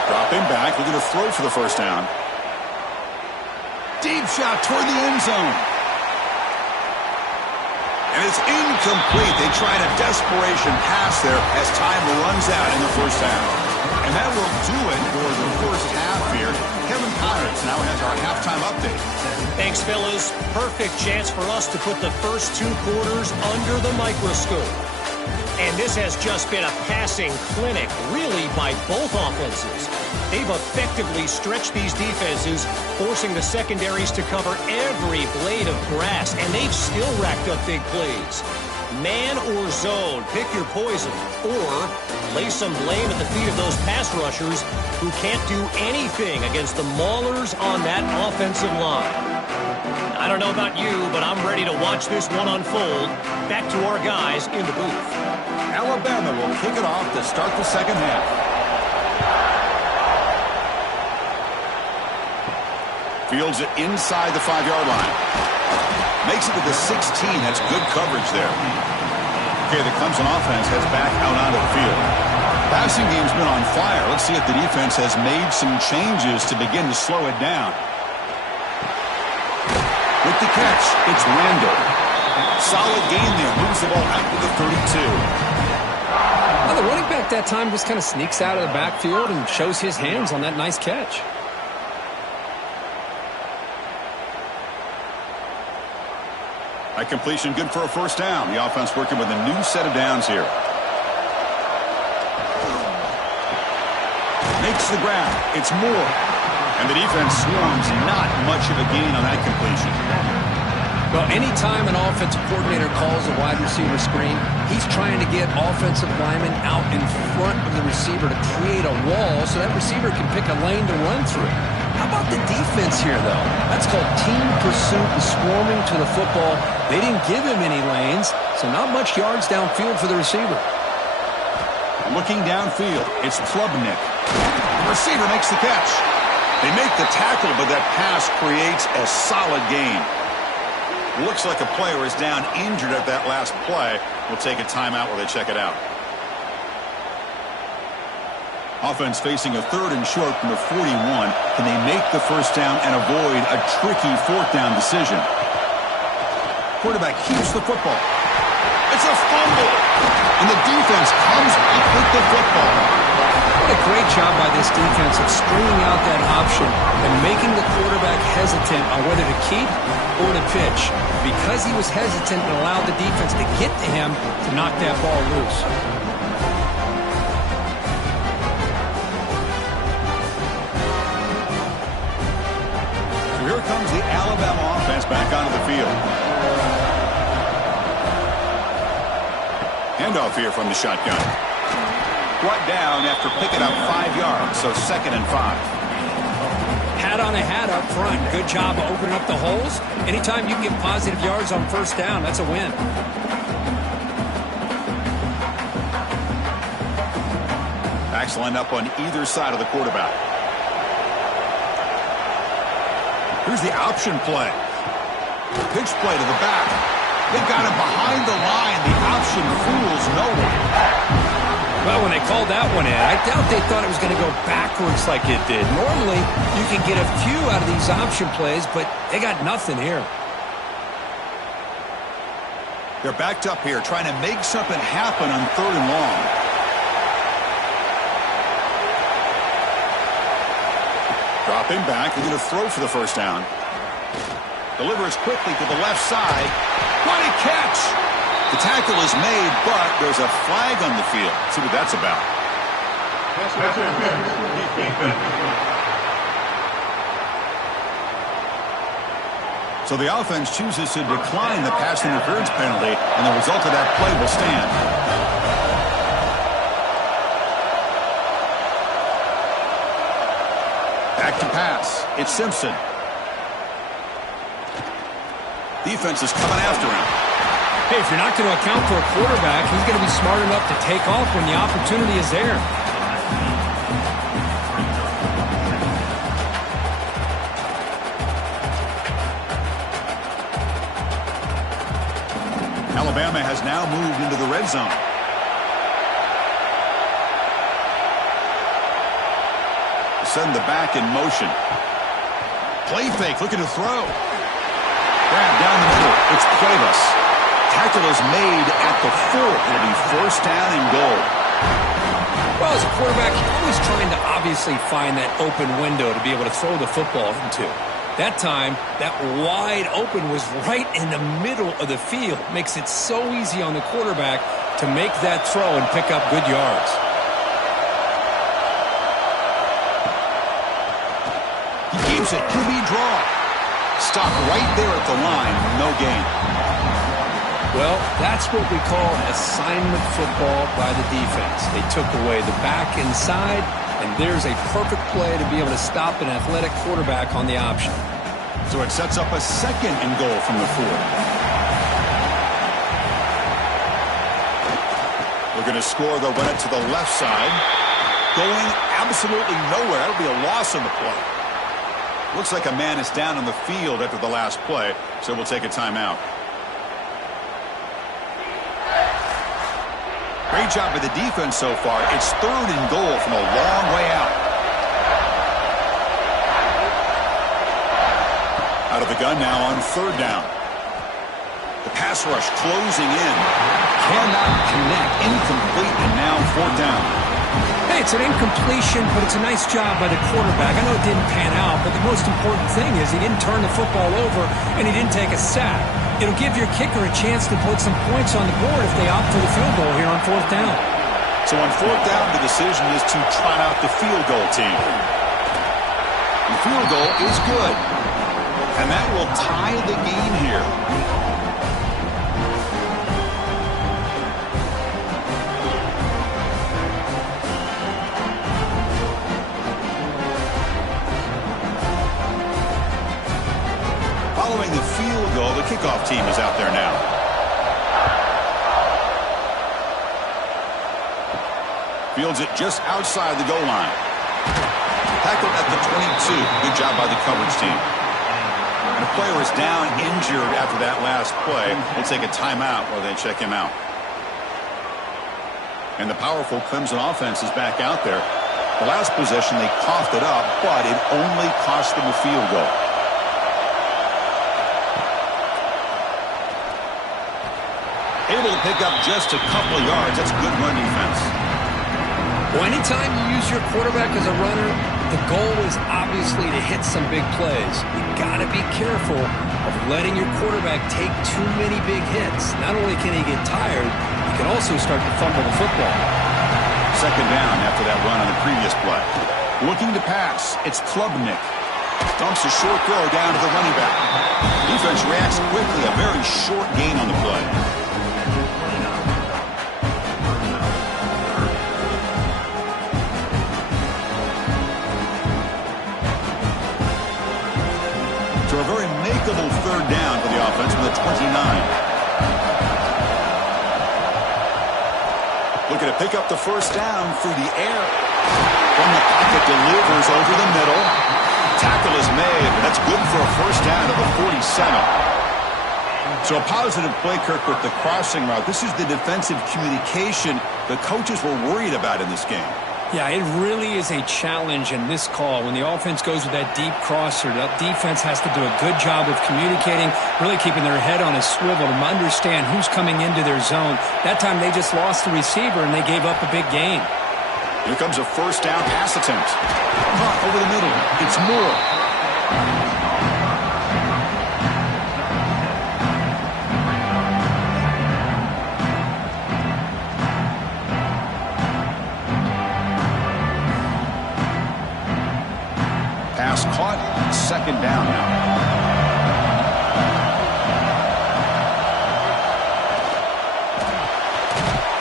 Dropping back, looking to throw for the first down. Deep shot toward the end zone. And it's incomplete. They tried a desperation pass there as time runs out in the first half. And that will do it for the first half here. Kevin Connors now has our halftime update. Thanks, fellas. Perfect chance for us to put the first 2 quarters under the microscope. And this has just been a passing clinic, really, by both offenses. They've effectively stretched these defenses, forcing the secondaries to cover every blade of grass, and they've still racked up big plays. Man or zone, pick your poison, or lay some blame at the feet of those pass rushers who can't do anything against the maulers on that offensive line. I don't know about you, but I'm ready to watch this one unfold. Back to our guys in the booth. Alabama will kick it off to start the second half. Fields it inside the 5-yard line. Makes it to the 16. That's good coverage there. Okay, the Clemson offense heads back out onto the field. Passing game's been on fire. Let's see if the defense has made some changes to begin to slow it down. With the catch, it's Randall. Solid gain there. Moves the ball out to the 32. Well, the running back that time just kind of sneaks out of the backfield and shows his hands on that nice catch. That completion good for a first down. The offense working with a new set of downs here. Makes the grab. It's Moore. And the defense swarms. Not much of a gain on that completion. Well, anytime an offensive coordinator calls a wide receiver screen, he's trying to get offensive linemen out in front of the receiver to create a wall so that receiver can pick a lane to run through. How about the defense here, though? That's called team pursuit and swarming to the football. They didn't give him any lanes, so not much yards downfield for the receiver. Looking downfield, it's Klubnik. The receiver makes the catch. They make the tackle, but that pass creates a solid gain. Looks like a player is down injured at that last play. We'll take a timeout while they check it out. Offense facing a 3rd and short from the 41. Can they make the first down and avoid a tricky 4th down decision? Quarterback keeps the football. It's a fumble. And the defense comes up with the football. What a great job by this defense of stringing out that option and making the quarterback hesitant on whether to keep or to pitch. Because he was hesitant and allowed the defense to get to him to knock that ball loose. Here comes the Alabama offense back onto the field. Handoff here from the shotgun. Brought down after picking up 5 yards, so 2nd and 5. Hat on a hat up front. Good job of opening up the holes. Anytime you can get positive yards on first down, that's a win. Backs lined up on either side of the quarterback. Here's the option play. Pitch play to the back. They've got him behind the line. The option fools no one. Well, when they called that one in, I doubt they thought it was going to go backwards like it did. Normally, you can get a few out of these option plays, but they got nothing here. They're backed up here, trying to make something happen on 3rd and long. Dropping back, they're going to throw for the first down. Delivers quickly to the left side. What a catch! The tackle is made, but there's a flag on the field. See what that's about. So the offense chooses to decline the pass interference penalty, and the result of that play will stand. Back to pass. It's Simpson. Defense is coming after him. Hey, if you're not going to account for a quarterback, he's going to be smart enough to take off when the opportunity is there. Alabama has now moved into the red zone. Send the back in motion. Play fake, looking to throw. Grab down the middle. It's Cuevas. Tackle is made at the 4. It'll be first down and goal. Well, as a quarterback, you're always trying to obviously find that open window to be able to throw the football into. That time, that wide open was right in the middle of the field. Makes it so easy on the quarterback to make that throw and pick up good yards. He keeps it. QB draw. Stop right there at the line. No gain. Well, that's what we call assignment football by the defense. They took away the back inside, and there's a perfect play to be able to stop an athletic quarterback on the option. So it sets up a 2nd and goal from the 4. We're going to score. They'll run it to the left side. Going absolutely nowhere. That'll be a loss on the play. Looks like a man is down on the field after the last play, so we'll take a timeout. Great job by the defense so far. It's 3rd and goal from a long way out. Out of the gun now on 3rd down. The pass rush closing in. Cannot connect. Incomplete, and now 4th down. Hey, it's an incompletion, but it's a nice job by the quarterback. I know it didn't pan out, but the most important thing is he didn't turn the football over and he didn't take a sack. It'll give your kicker a chance to put some points on the board if they opt for the field goal here on 4th down. So on 4th down, the decision is to trot out the field goal team. The field goal is good. And that will tie the game here. Following the field goal, the kickoff team is out there now. Fields it just outside the goal line. Tackled at the 22. Good job by the coverage team. And a player is down injured after that last play. We'll take a timeout while they check him out. And the powerful Clemson offense is back out there. The last possession, they coughed it up, but it only cost them a field goal. Able to pick up just a couple of yards. That's good run defense. Well, anytime you use your quarterback as a runner, the goal is obviously to hit some big plays. You got to be careful of letting your quarterback take too many big hits. Not only can he get tired, he can also start to fumble the football. 2nd down after that run on the previous play. Looking to pass. It's Klubnik. Dumps a short throw down to the running back. Defense reacts quickly. A very short gain on the play. So a very makeable 3rd down for the offense with a 29. Looking to pick up the first down through the air. From the pocket, delivers over the middle. Tackle is made. That's good for a first down to the 47. So a positive play, Kirk, with the crossing route. This is the defensive communication the coaches were worried about in this game. Yeah, it really is a challenge in this call. When the offense goes with that deep crosser, the defense has to do a good job of communicating, really keeping their head on a swivel to understand who's coming into their zone. That time they just lost the receiver and they gave up a big gain. Here comes a first down pass attempt. Caught over the middle. It's Moore. Pass caught. Second down now.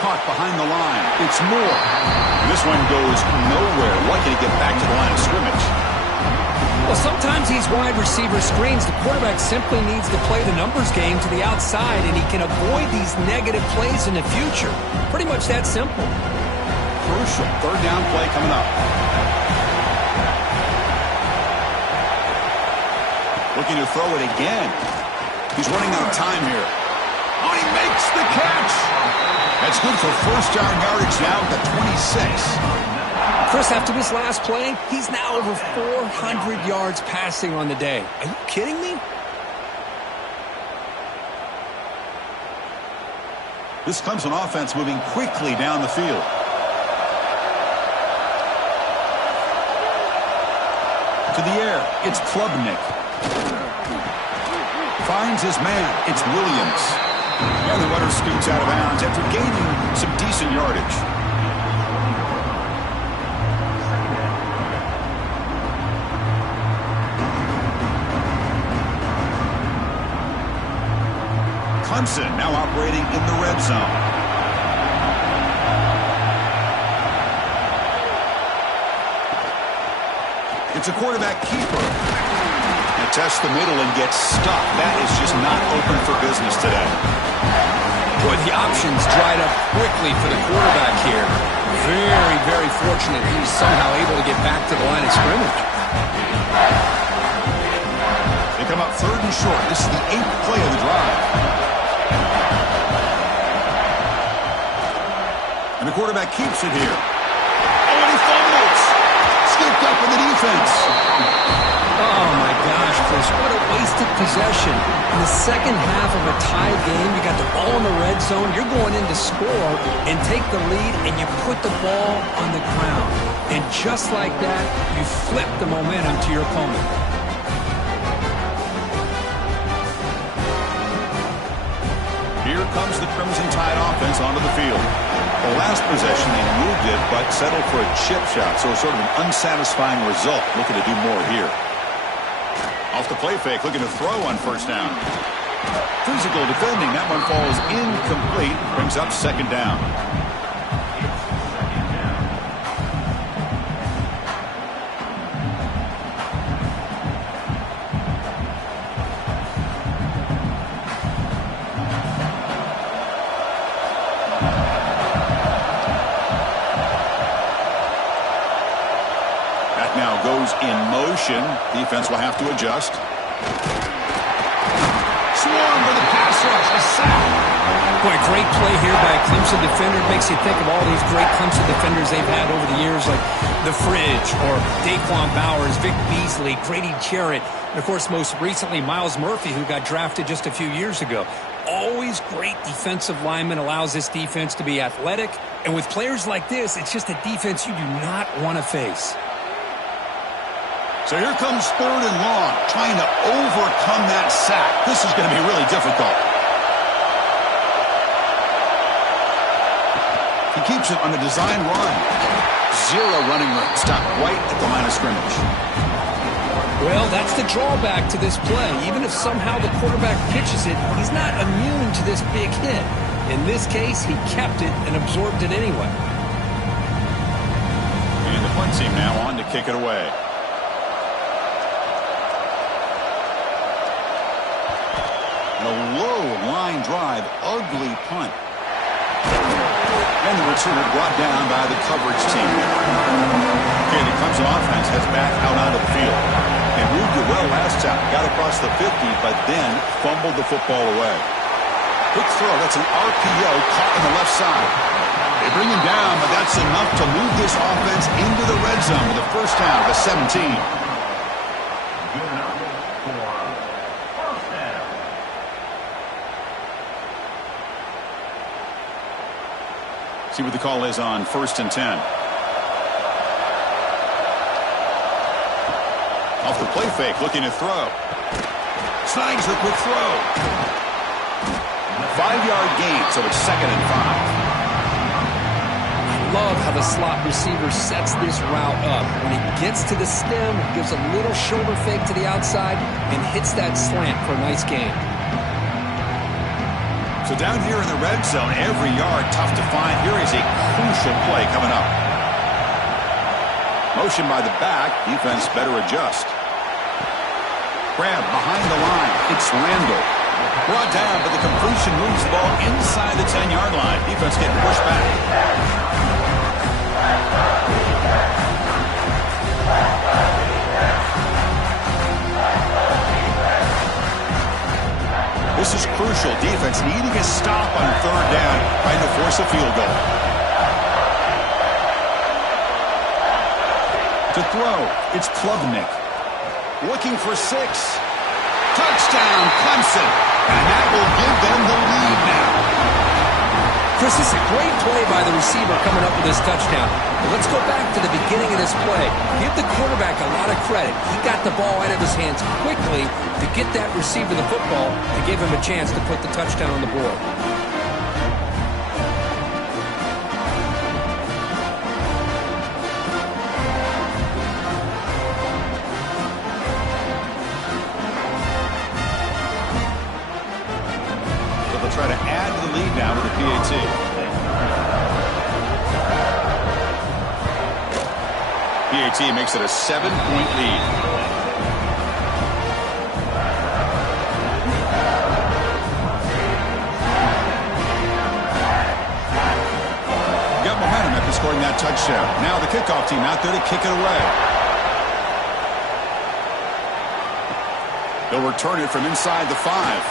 Caught behind the line. It's Moore. And this one goes nowhere. Lucky to get back to the line of scrimmage. Well, sometimes these wide receiver screens, the quarterback simply needs to play the numbers game to the outside, and he can avoid these negative plays in the future. Pretty much that simple. Crucial. Third down play coming up. Looking to throw it again. He's running out of time here. Oh, he makes the catch. That's good for first down yardage now at the 26. Chris, after this last play, he's now over 400 yards passing on the day. Are you kidding me? This Clemson offense moving quickly down the field. To the air, it's Klubnik. Finds his man. It's Williams. And the runner scoots out of bounds after gaining some decent yardage. Clemson now operating in the red zone. It's a quarterback keeper. Test the middle and get stuck. That is just not open for business today. Boy, the options dried up quickly for the quarterback here. Very, very fortunate he was somehow able to get back to the line of scrimmage. They come up third and short. This is the 8th play of the drive. And the quarterback keeps it here. Oh, and he fumbles. Scooped up in the defense. Oh, my gosh, Chris, what a wasted possession. In the second half of a tied game, you got the ball in the red zone, you're going in to score and take the lead, and you put the ball on the ground. And just like that, you flip the momentum to your opponent. Here comes the Crimson Tide offense onto the field. The last possession, they moved it, but settled for a chip shot, so sort of an unsatisfying result. Looking to do more here. Off the play fake, looking to throw on first down. Physical defending. That one falls incomplete. Brings up second down. That now goes in motion. Defense will have to adjust. Swarm for the pass rush. A sack. Boy, great play here by a Clemson defender. It makes you think of all these great Clemson defenders they've had over the years, like The Fridge or Daquan Bowers, Vic Beasley, Grady Jarrett, and, of course, most recently, Myles Murphy, who got drafted just a few years ago. Always great defensive lineman, allows this defense to be athletic. And with players like this, it's just a defense you do not want to face. So here comes third and long, trying to overcome that sack. This is going to be really difficult. He keeps it on a design run. Zero running room. Stopped right at the line of scrimmage. Well, that's the drawback to this play. Even if somehow the quarterback pitches it, he's not immune to this big hit. In this case, he kept it and absorbed it anyway. And the punt team now on to kick it away. A low line drive, ugly punt. And the returner brought down by the coverage team. Okay, the Clemson offense heads back out onto the field. And moved it well last time. Got across the 50, but then fumbled the football away. Quick throw. That's an RPO caught on the left side. They bring him down, but that's enough to move this offense into the red zone with a first down of the 17. Good enough for first down. See what the call is on 1st and 10. Off the play fake, looking to throw. Snags the quick throw. 5-yard gain, so it's 2nd and 5. Love how the slot receiver sets this route up. When he gets to the stem, gives a little shoulder fake to the outside, and hits that slant for a nice gain. So down here in the red zone, every yard tough to find. Here is a crucial play coming up. Motion by the back. Defense better adjust. Grab behind the line. It's Randall. Brought down, but the completion moves the ball inside the 10-yard line. Defense getting pushed back. This is crucial. Defense needing a stop on 3rd down, trying to force a field goal. To throw, it's Klubnik. Looking for 6. Touchdown, Clemson. And that will give them the lead now. Chris, this is a great play by the receiver coming up with this touchdown. But let's go back to the beginning of this play. Give the quarterback a lot of credit. He got the ball out of his hands quickly to get that receiver the football to give him a chance to put the touchdown on the board. Try to add to the lead now with the PAT. PAT makes it a 7-point lead. Got momentum after scoring that touchdown. Now the kickoff team out there to kick it away. They'll return it from inside the 5.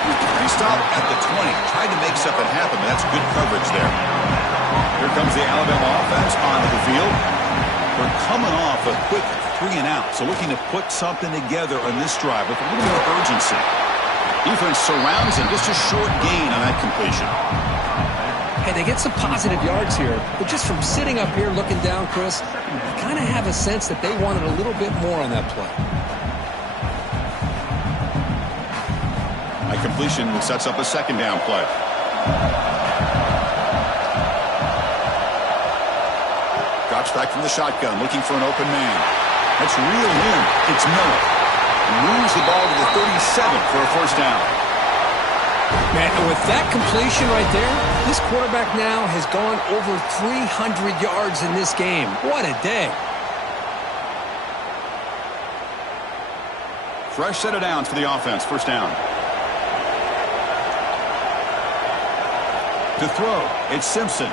He stopped at the 20. Tried to make something happen, but that's good coverage there. Here comes the Alabama offense onto the field. We're coming off a quick 3-and-out, so looking to put something together on this drive with a little more urgency. Defense surrounds him. Just a short gain on that completion. Hey, they get some positive yards here, but just from sitting up here looking down, Chris, I kind of have a sense that they wanted a little bit more on that play. Completion sets up a 2nd down play. Drops back from the shotgun, looking for an open man. That's reeled in. It's Miller. Moves the ball to the 37 for a first down. Man, and with that completion right there, this quarterback now has gone over 300 yards in this game. What a day. Fresh set of downs for the offense. First down. To throw, it's Simpson.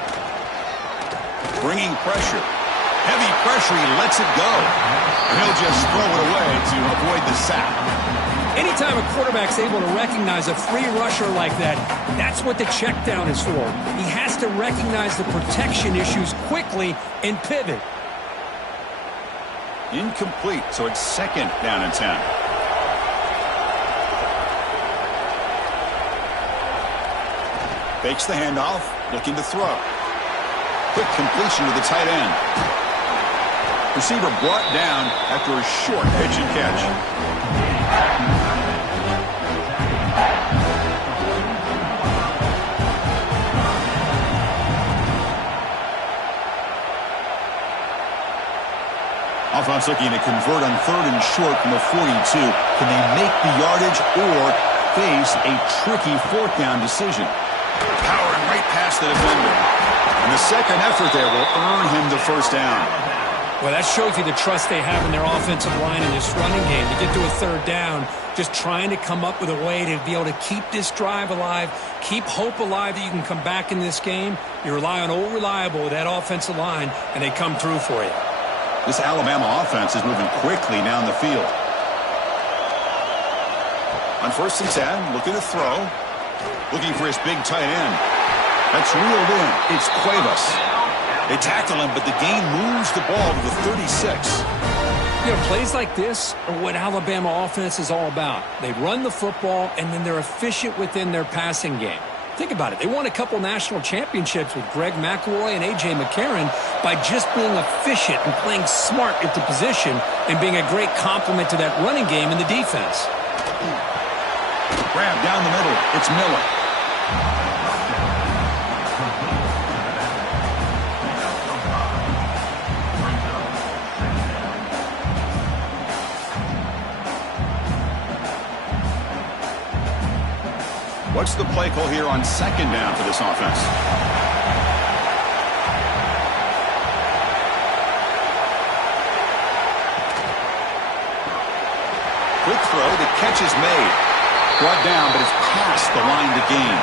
Bringing pressure. Heavy pressure, he lets it go. And he'll just throw it away to avoid the sack. Anytime a quarterback's able to recognize a free rusher like that, that's what the check down is for. He has to recognize the protection issues quickly and pivot. Incomplete, so it's 2nd down and 10. Fakes the handoff, looking to throw. Quick completion to the tight end. Receiver brought down after a short pitch and catch. Offense looking to convert on 3rd and short from the 42. Can they make the yardage or face a tricky 4th down decision? Powering right past the defender. And the second effort there will earn him the first down. Well, that shows you the trust they have in their offensive line in this running game. To get to a 3rd down, just trying to come up with a way to be able to keep this drive alive, keep hope alive that you can come back in this game. You rely on old reliable with that offensive line, and they come through for you. This Alabama offense is moving quickly down the field. On 1st and 10, looking to throw. Looking for his big tight end. That's reeled in. It's Cuevas. They tackle him, but the gain moves the ball to the 36. You know, plays like this are what Alabama offense is all about. They run the football, and then they're efficient within their passing game. Think about it. They won a couple national championships with Greg McElroy and A.J. McCarron by just being efficient and playing smart at the position and being a great complement to that running game in the defense. Grab down the middle. It's Miller. What's the play call here on 2nd down for this offense? Quick throw. The catch is made. Brought down, but it's past the line to gain.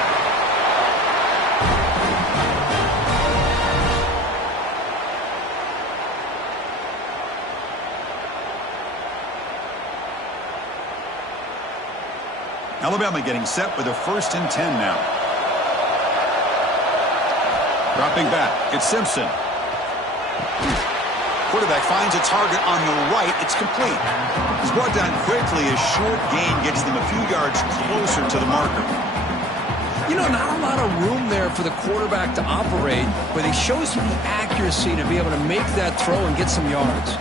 Alabama getting set with a 1st and 10 now. Dropping back. It's Simpson. Quarterback finds a target on the right. It's complete. He's brought down quickly. A short gain gets them a few yards closer to the marker. You know, not a lot of room there for the quarterback to operate, but he shows you the accuracy to be able to make that throw and get some yards.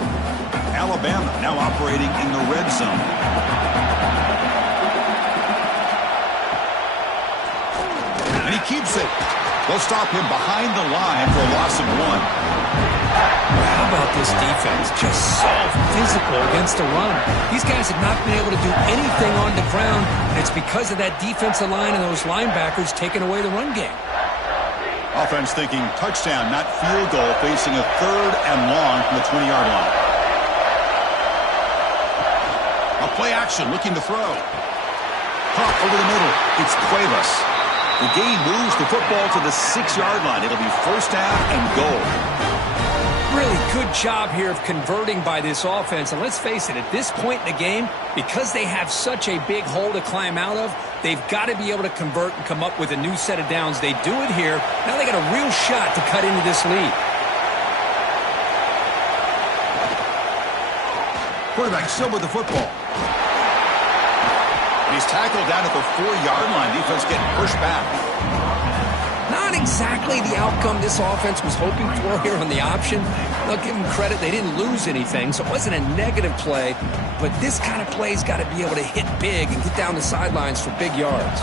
Alabama now operating in the red zone. And he keeps it. They'll stop him behind the line for a loss of 1. How about this defense? Just so physical against the run. These guys have not been able to do anything on the ground, and it's because of that defensive line and those linebackers taking away the run game. Offense thinking touchdown, not field goal, facing a 3rd and long from the 20-yard line. A play action, looking to throw. Pop over the middle. It's Cuevas. The gain moves the football to the 6-yard line. It'll be 1st down and goal. Really good job here of converting by this offense. And let's face it, at this point in the game, because they have such a big hole to climb out of, they've got to be able to convert and come up with a new set of downs. They do it here. Now they got a real shot to cut into this lead. Quarterback still with the football. And he's tackled down at the 4-yard line. Defense getting pushed back. Not exactly the outcome this offense was hoping for here on the option. They'll give them credit. They didn't lose anything, so it wasn't a negative play. But this kind of play's got to be able to hit big and get down the sidelines for big yards.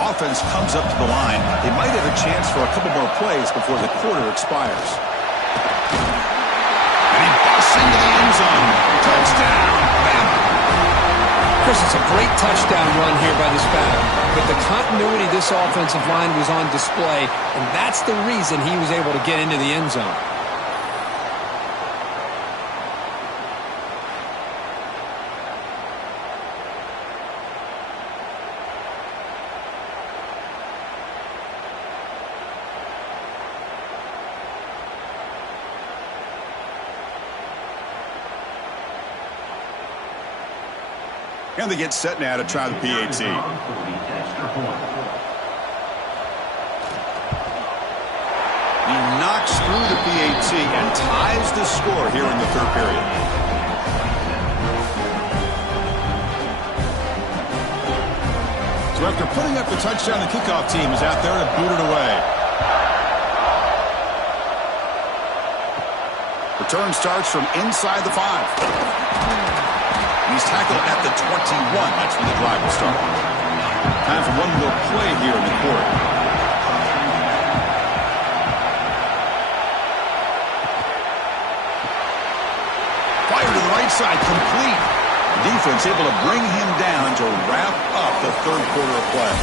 Offense comes up to the line. They might have a chance for a couple more plays before the quarter expires. And he busts into the end zone. Touchdown, Bama. Chris, it's a great touchdown run here by this back. But the continuity of this offensive line was on display, and that's the reason he was able to get into the end zone. And they get set now to try the PAT. He knocks through the PAT and ties the score here in the 3rd period. So after putting up the touchdown, the kickoff team is out there to boot it away. Return starts from inside the 5. He's tackled at the 21. That's when the drive will start. Time for one more play here in the quarter. Fire to the right side, complete. The defense able to bring him down to wrap up the 3rd quarter of play.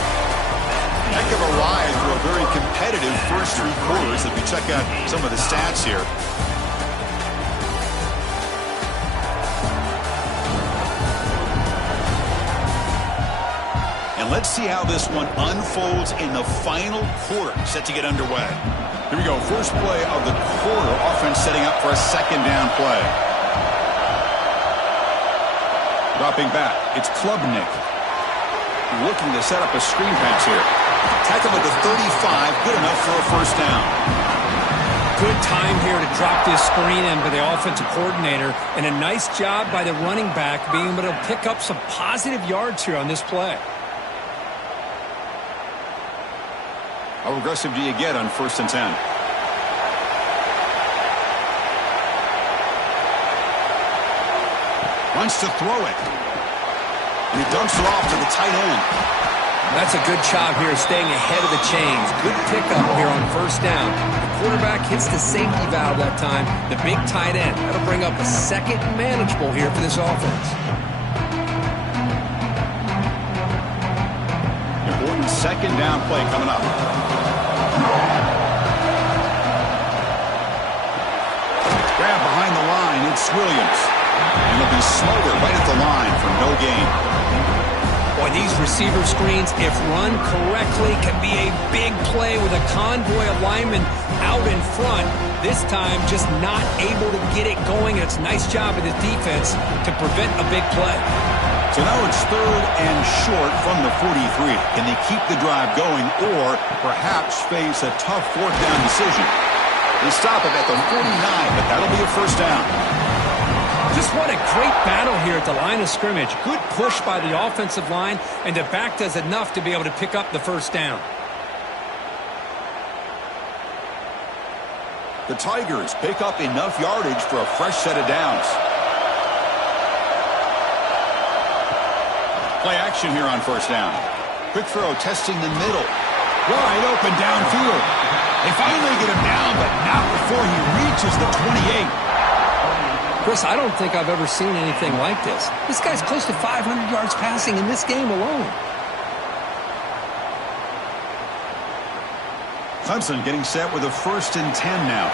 Heck of a ride through a very competitive first 3 quarters as we check out some of the stats here. Let's see how this one unfolds in the final quarter, set to get underway. Here we go. First play of the quarter. Offense setting up for a second down play. Dropping back. It's Klubnik. Looking to set up a screen pass here. Tackle at the 35. Good enough for a first down. Good time here to drop this screen in by the offensive coordinator. And a nice job by the running back being able to pick up some positive yards here on this play. How aggressive do you get on 1st and 10? Wants to throw it. And he dumps it off to the tight end. That's a good job here staying ahead of the chains. Good pickup here on 1st down. The quarterback hits the safety valve that time. The big tight end. That'll bring up a second and manageable here for this offense. Important second down play coming up. Grab behind the line. It's Williams. And he'll be smothered right at the line for no gain. Boy, these receiver screens, if run correctly, can be a big play with a convoy of linemen out in front. This time, just not able to get it going. It's a nice job of this defense to prevent a big play. So now it's 3rd and short from the 43. Can they keep the drive going or perhaps face a tough 4th down decision? They stop it at the 49, but that'll be a first down. Just what a great battle here at the line of scrimmage. Good push by the offensive line, and the back does enough to be able to pick up the first down. The Tigers pick up enough yardage for a fresh set of downs. Play action here on 1st down. Quick throw testing the middle. Wide open downfield. They finally get him down, but not before he reaches the 28. Chris, I don't think I've ever seen anything like this. This guy's close to 500 yards passing in this game alone. Clemson getting set with a 1st and 10 now.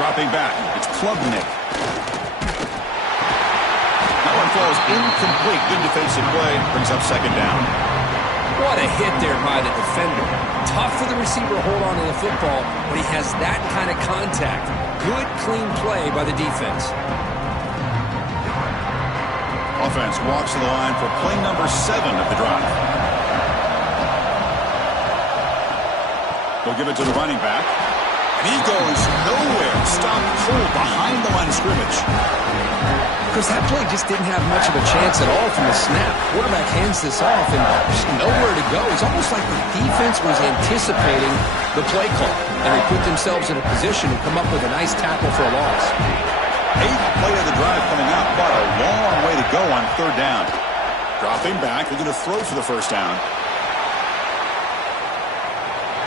Dropping back. It's Klubnik. That one falls incomplete. Good defensive play. Brings up second down. What a hit there by the defender. Tough for the receiver to hold on to the football when he has that kind of contact. Good, clean play by the defense. Offense walks to the line for play number 7 of the drive. They'll give it to the running back. And he goes nowhere. Stopped cold behind the line of scrimmage. Because that play just didn't have much of a chance at all from the snap. Quarterback hands this off and there's nowhere to go. It's almost like the defense was anticipating the play call. And they put themselves in a position to come up with a nice tackle for a loss. 8th play of the drive coming up, but a long way to go on 3rd down. Dropping back. They're going to throw for the first down.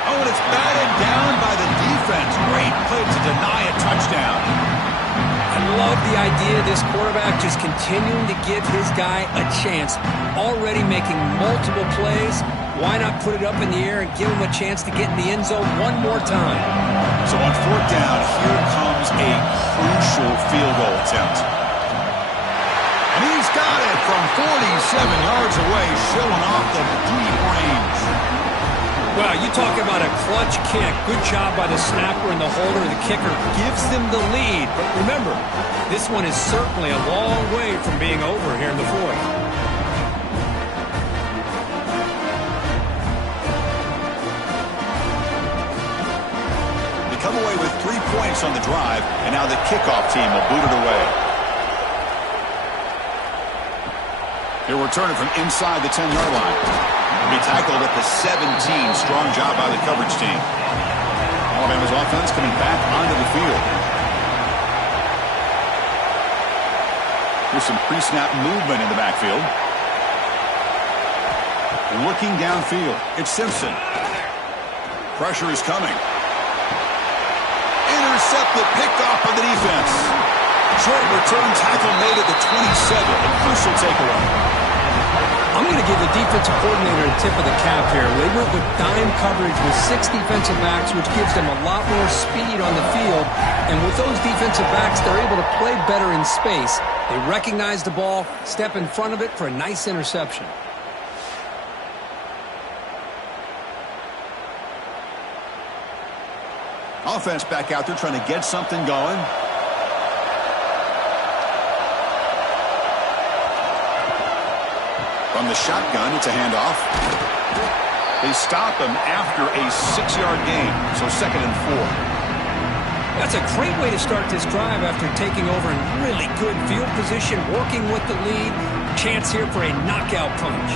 Oh, and it's batted down by the defense. Great play to deny a touchdown. I love the idea of this quarterback just continuing to give his guy a chance. Already making multiple plays. Why not put it up in the air and give him a chance to get in the end zone one more time? So on 4th down, here comes a crucial field goal attempt. And he's got it from 47 yards away, showing off the deep range. Well, you talk about a clutch kick. Good job by the snapper and the holder. The kicker gives them the lead. But remember, this one is certainly a long way from being over here in the 4th. They come away with 3 points on the drive, and now the kickoff team will boot it away. He'll return it from inside the 10-yard line. He tackled at the 17. Strong job by the coverage team. Alabama's offense coming back onto the field. Here's some pre-snap movement in the backfield. Looking downfield. It's Simpson. Pressure is coming. Intercepted, picked off by the defense. Short return tackle made at the 27. A crucial takeaway. I'm going to give the defensive coordinator a tip of the cap here. They went with dime coverage with 6 defensive backs, which gives them a lot more speed on the field. And with those defensive backs, they're able to play better in space. They recognize the ball, step in front of it for a nice interception. Offense back out there trying to get something going. From the shotgun, it's a handoff. They stop him after a 6-yard gain, so 2nd and 4. That's a great way to start this drive after taking over in really good field position, working with the lead. Chance here for a knockout punch.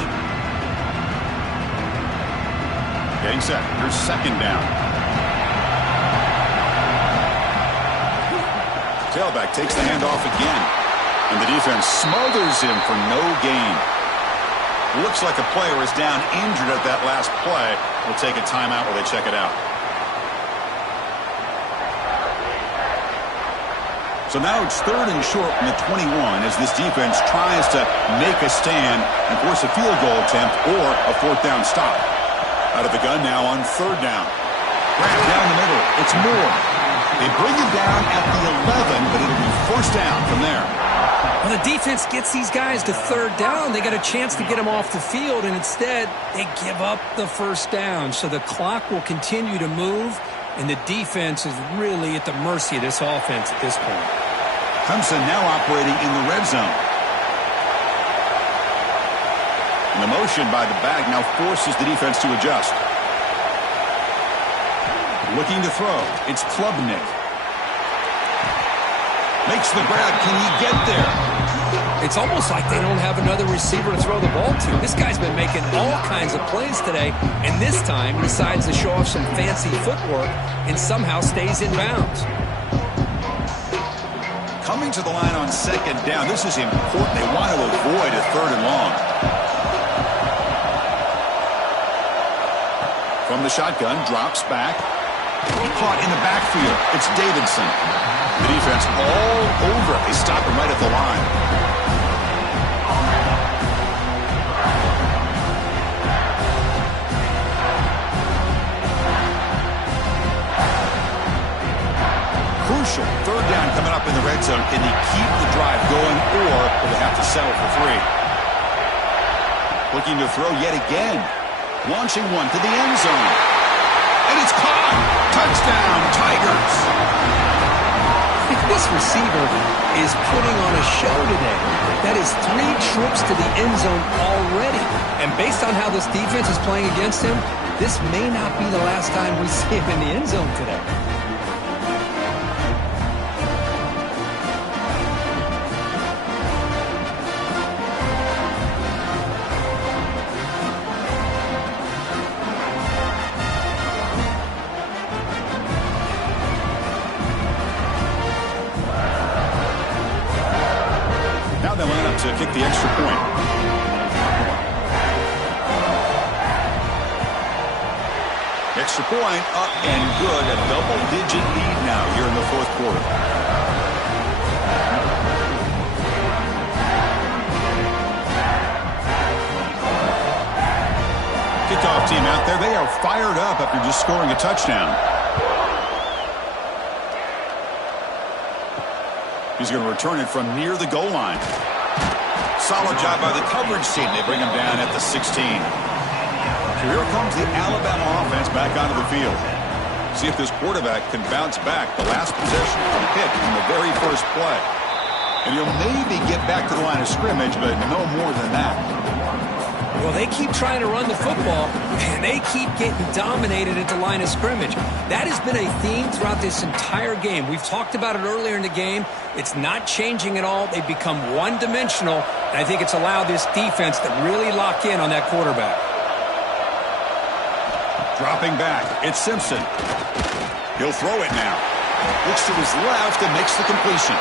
Getting set. Here's 2nd down. Tailback takes the handoff again. And the defense smothers him for no gain. Looks like a player is down injured at that last play. We'll take a timeout while they check it out. So now it's 3rd and short from the 21 as this defense tries to make a stand and force a field goal attempt or a 4th down stop. Out of the gun now on 3rd down. Grant down the middle. It's Moore. They bring him down at the 11, but it'll be 1st down from there. Well, the defense gets these guys to 3rd down. They got a chance to get them off the field, and instead they give up the 1st down. So the clock will continue to move, and the defense is really at the mercy of this offense at this point. Clemson now operating in the red zone. And the motion by the back now forces the defense to adjust. Looking to throw. It's Klubnik. Makes the grab. Can he get there? It's almost like they don't have another receiver to throw the ball to. This guy's been making all kinds of plays today, and this time decides to show off some fancy footwork and somehow stays in bounds. Coming to the line on 2nd down. This is important. They want to avoid a 3rd and long. From the shotgun, drops back. Caught in the backfield. It's Davidson. The defense all over it. They stop him right at the line. Crucial. 3rd down coming up in the red zone. Can he keep the drive going, or will they have to settle for 3? Looking to throw yet again. Launching one to the end zone. And it's caught. Touchdown, Tigers. This receiver is putting on a show today. That is 3 trips to the end zone already. And based on how this defense is playing against him, this may not be the last time we see him in the end zone today. To kick the extra point. Extra point up and good. A double-digit lead now here in the 4th quarter. Kickoff team out there. They are fired up after just scoring a touchdown. He's going to return it from near the goal line. Solid job by the coverage team. They bring him down at the 16. So here comes the Alabama offense back onto the field. See if this quarterback can bounce back. The last possession from Pitt in the very first play. And he'll maybe get back to the line of scrimmage, but no more than that. Well, they keep trying to run the football, and they keep getting dominated at the line of scrimmage. That has been a theme throughout this entire game. We've talked about it earlier in the game. It's not changing at all. They've become one-dimensional, and I think it's allowed this defense to really lock in on that quarterback. Dropping back, it's Simpson. He'll throw it now. Looks to his left and makes the completion.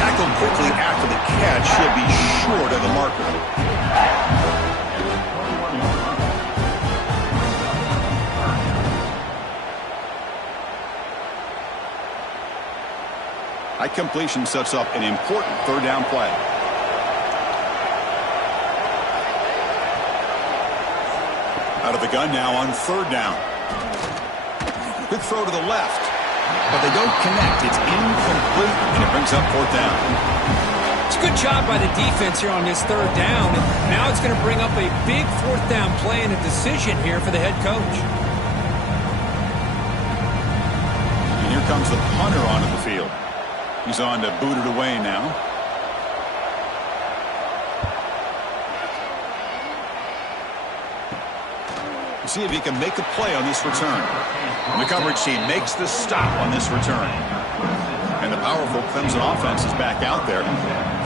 Tackled quickly after the catch. He'll be short of the marker. High completion sets up an important 3rd down play. Out of the gun now on 3rd down. Quick throw to the left, but they don't connect. It's incomplete, and it brings up 4th down. It's a good job by the defense here on this 3rd down, and now it's going to bring up a big 4th down play and a decision here for the head coach. comes the punter onto the field. He's on to boot it away now. See if he can make a play on this return. The coverage team makes the stop on this return. And the powerful Clemson offense is back out there.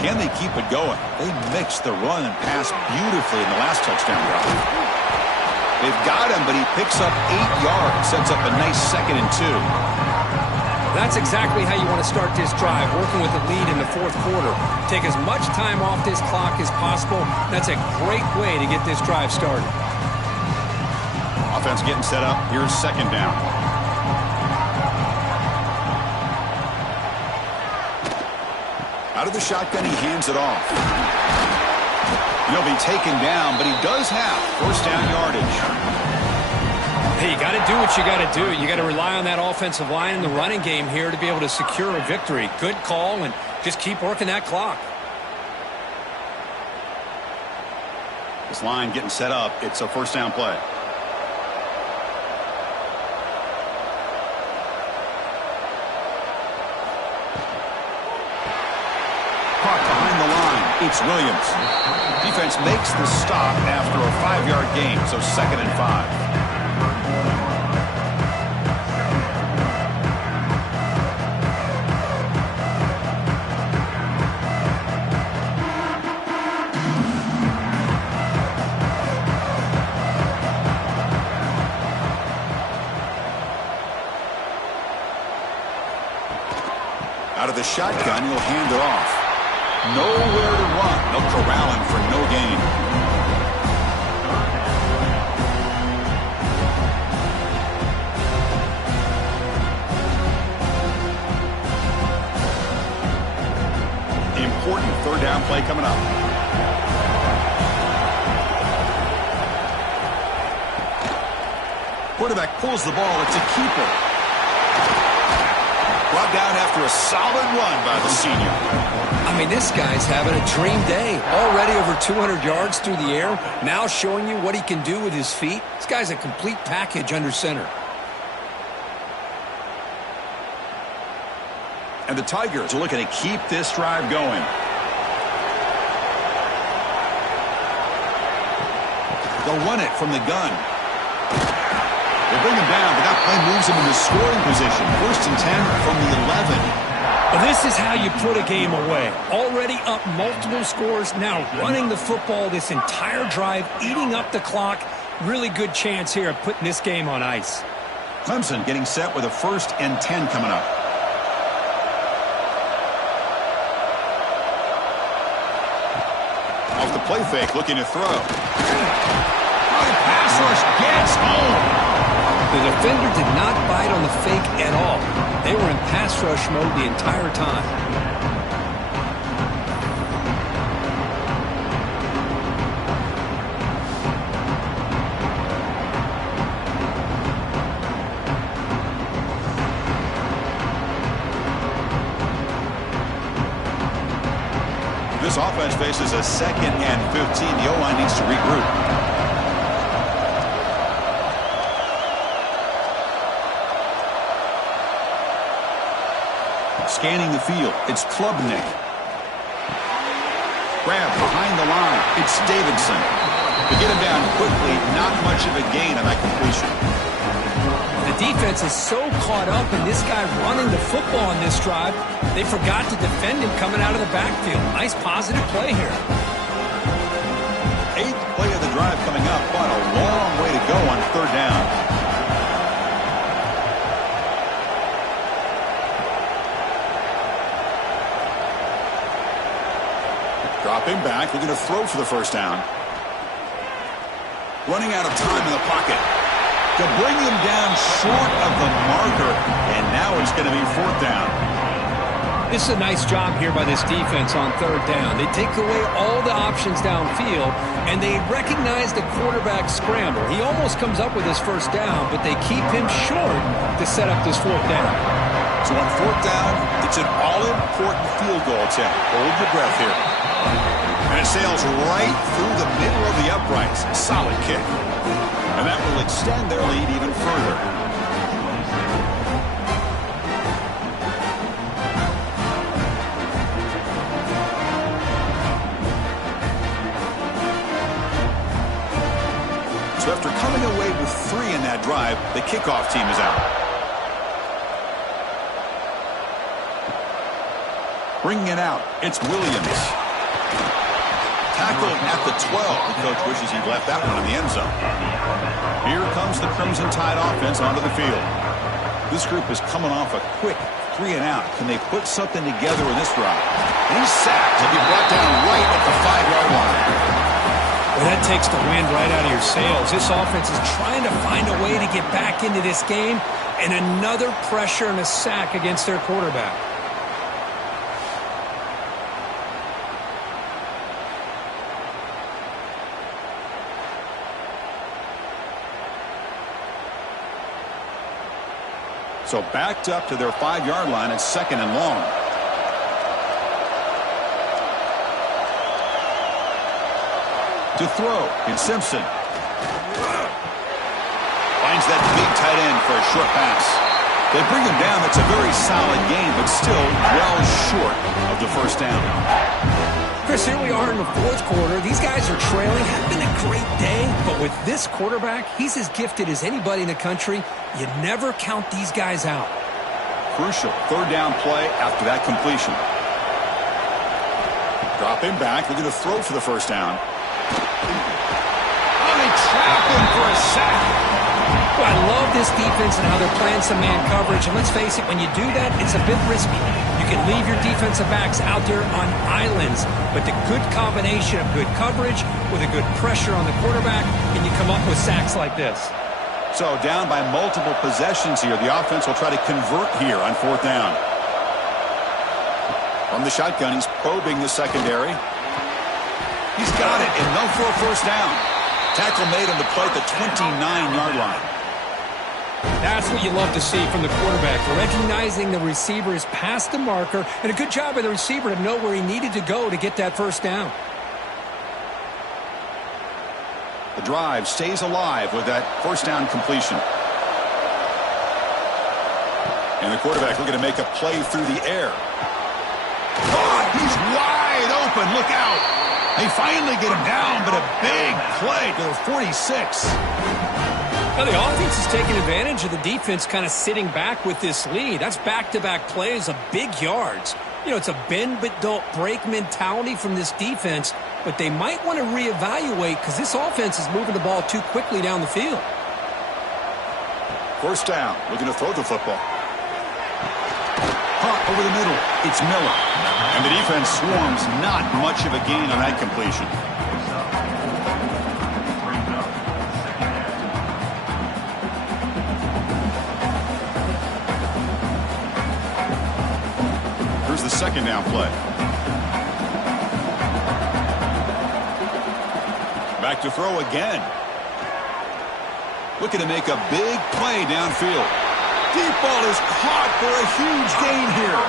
Can they keep it going? They mixed the run and pass beautifully in the last touchdown drive. They've got him, but he picks up 8 yards, sets up a nice 2nd and 2. That's exactly how you want to start this drive, working with the lead in the fourth quarter. Take as much time off this clock as possible. That's a great way to get this drive started. Offense getting set up. Here's 2nd down. Out of the shotgun, he hands it off. He'll be taken down, but he does have first down yardage. Hey, you got to do what you got to do. You got to rely on that offensive line in the running game here to be able to secure a victory. Good call, and just keep working that clock. This line getting set up. It's a first down play. Caught behind the line. It's Williams. Defense makes the stop after a 5-yard gain, so 2nd and 5. Out of the shotgun, he'll hand it off. Nowhere to run. They'll corral him for no gain. Important 3rd down play coming up. Quarterback pulls the ball. It's a keeper. Brought down after a solid run by the senior. I mean, this guy's having a dream day. Already over 200 yards through the air. Now showing you what he can do with his feet. This guy's a complete package under center. And the Tigers are looking to keep this drive going. They'll run it from the gun. They bring him down, but that play moves him into scoring position. 1st and 10 from the 11. Well, this is how you put a game away. Already up multiple scores, now running the football this entire drive, eating up the clock. Really good chance here of putting this game on ice. Clemson getting set with a 1st and 10 coming up. Off the play fake, looking to throw. Pass rush gets home. The defender did not bite on the fake at all. They were in pass rush mode the entire time. This offense faces a 2nd and 15. The O-line needs to regroup. Scanning the field, it's Klubnik. Grab behind the line, it's Davidson. To get him down quickly, not much of a gain on that completion. The defense is so caught up in this guy running the football on this drive, they forgot to defend him coming out of the backfield. Nice positive play here. 8th play of the drive coming up, but a long way to go on 3rd down. Dropping back, looking to throw for the 1st down. Running out of time in the pocket. To bring him down short of the marker, and now it's going to be 4th down. This is a nice job here by this defense on 3rd down. They take away all the options downfield, and they recognize the quarterback scramble. He almost comes up with his 1st down, but they keep him short to set up this 4th down. So on 4th down, it's an all-important field goal attempt. Hold your breath here. And it sails right through the middle of the uprights. Solid kick. And that will extend their lead even further. drive, the kickoff team is out. Bringing it out, it's Williams. Tackled at the 12. The coach wishes he left that one in the end zone. Here comes the Crimson Tide offense onto the field. This group is coming off a quick 3 and out. Can they put something together in this drive? He's sacked. He'll be brought down right at the 5-yard line. Well, that takes the wind right out of your sails. This offense is trying to find a way to get back into this game, and another pressure and a sack against their quarterback. So backed up to their 5-yard line at 2nd and long. To throw, it's Simpson. Finds that big tight end for a short pass. They bring him down. It's a very solid game, but still well short of the first down. Chris, here we are in the 4th quarter. These guys are trailing. Had been a great day, but with this quarterback, he's as gifted as anybody in the country. You never count these guys out. Crucial 3rd down play after that completion. Drop him back. They're going to throw for the first down. Oh, they trap him for a sack. Well, I love this defense and how they're playing some man coverage. And let's face it, when you do that, it's a bit risky. You can leave your defensive backs out there on islands, but the good combination of good coverage with a good pressure on the quarterback, and you come up with sacks like this. So down by multiple possessions here. The offense will try to convert here on 4th down. From the shotgun, he's probing the secondary. He's got it, and no for a first down. Tackle made on the play at the 29-yard line. That's what you love to see from the quarterback, recognizing the receiver is past the marker, and a good job by the receiver to know where he needed to go to get that first down. The drive stays alive with that first down completion. And the quarterback looking to make a play through the air. Oh, he's wide open. Look out. They finally get him down, but a big play to the 46. Now the offense is taking advantage of the defense kind of sitting back with this lead. That's back-to-back plays of big yards. You know, it's a bend but don't break mentality from this defense, but they might want to reevaluate because this offense is moving the ball too quickly down the field. First down, looking to throw the football. Pump over the middle, it's Miller. And the defense swarms, not much of a gain on that completion. Here's the 2nd down play. Back to throw again. Looking to make a big play downfield. Deep ball is caught for a huge gain here.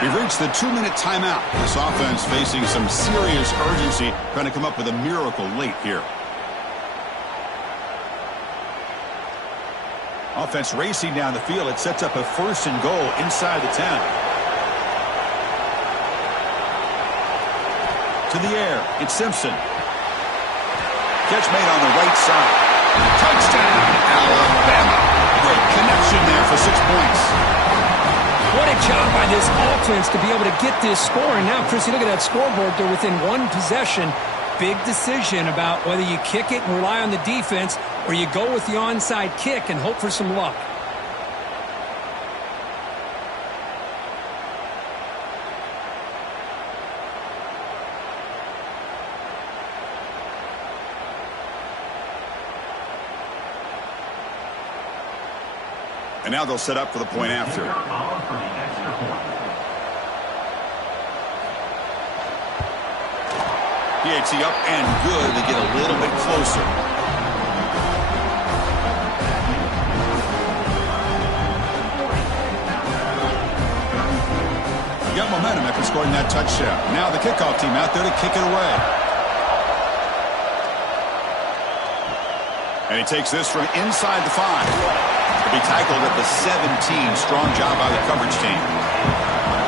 We've reached the 2-minute timeout. This offense facing some serious urgency, trying to come up with a miracle late here. Offense racing down the field. It sets up a 1st and goal inside the 10. To the air, it's Simpson. Catch made on the right side. Touchdown, Alabama. Great connection there for 6 points. What a job by this offense to be able to get this score. And now, Chris, you look at that scoreboard. They're within 1 possession. Big decision about whether you kick it and rely on the defense or you go with the onside kick and hope for some luck. And now they'll set up for the point after. PAT up and good. They get a little bit closer. You got momentum after scoring that touchdown. Now the kickoff team out there to kick it away. And he takes this from inside the 5. To be tackled at the 17. Strong job by the coverage team.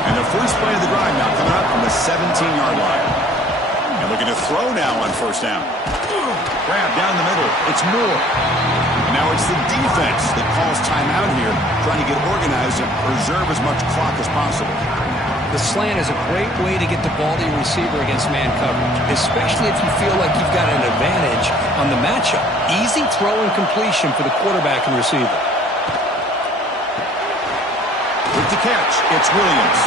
And the first play of the drive now coming up from the 17-yard line. And looking to throw now on first down. Grab down the middle. It's Moore. And now it's the defense that calls timeout here, trying to get organized and preserve as much clock as possible. The slant is a great way to get the ball to your receiver against man coverage, especially if you feel like you've got an advantage on the matchup. Easy throw and completion for the quarterback and receiver. With the catch, it's Williams.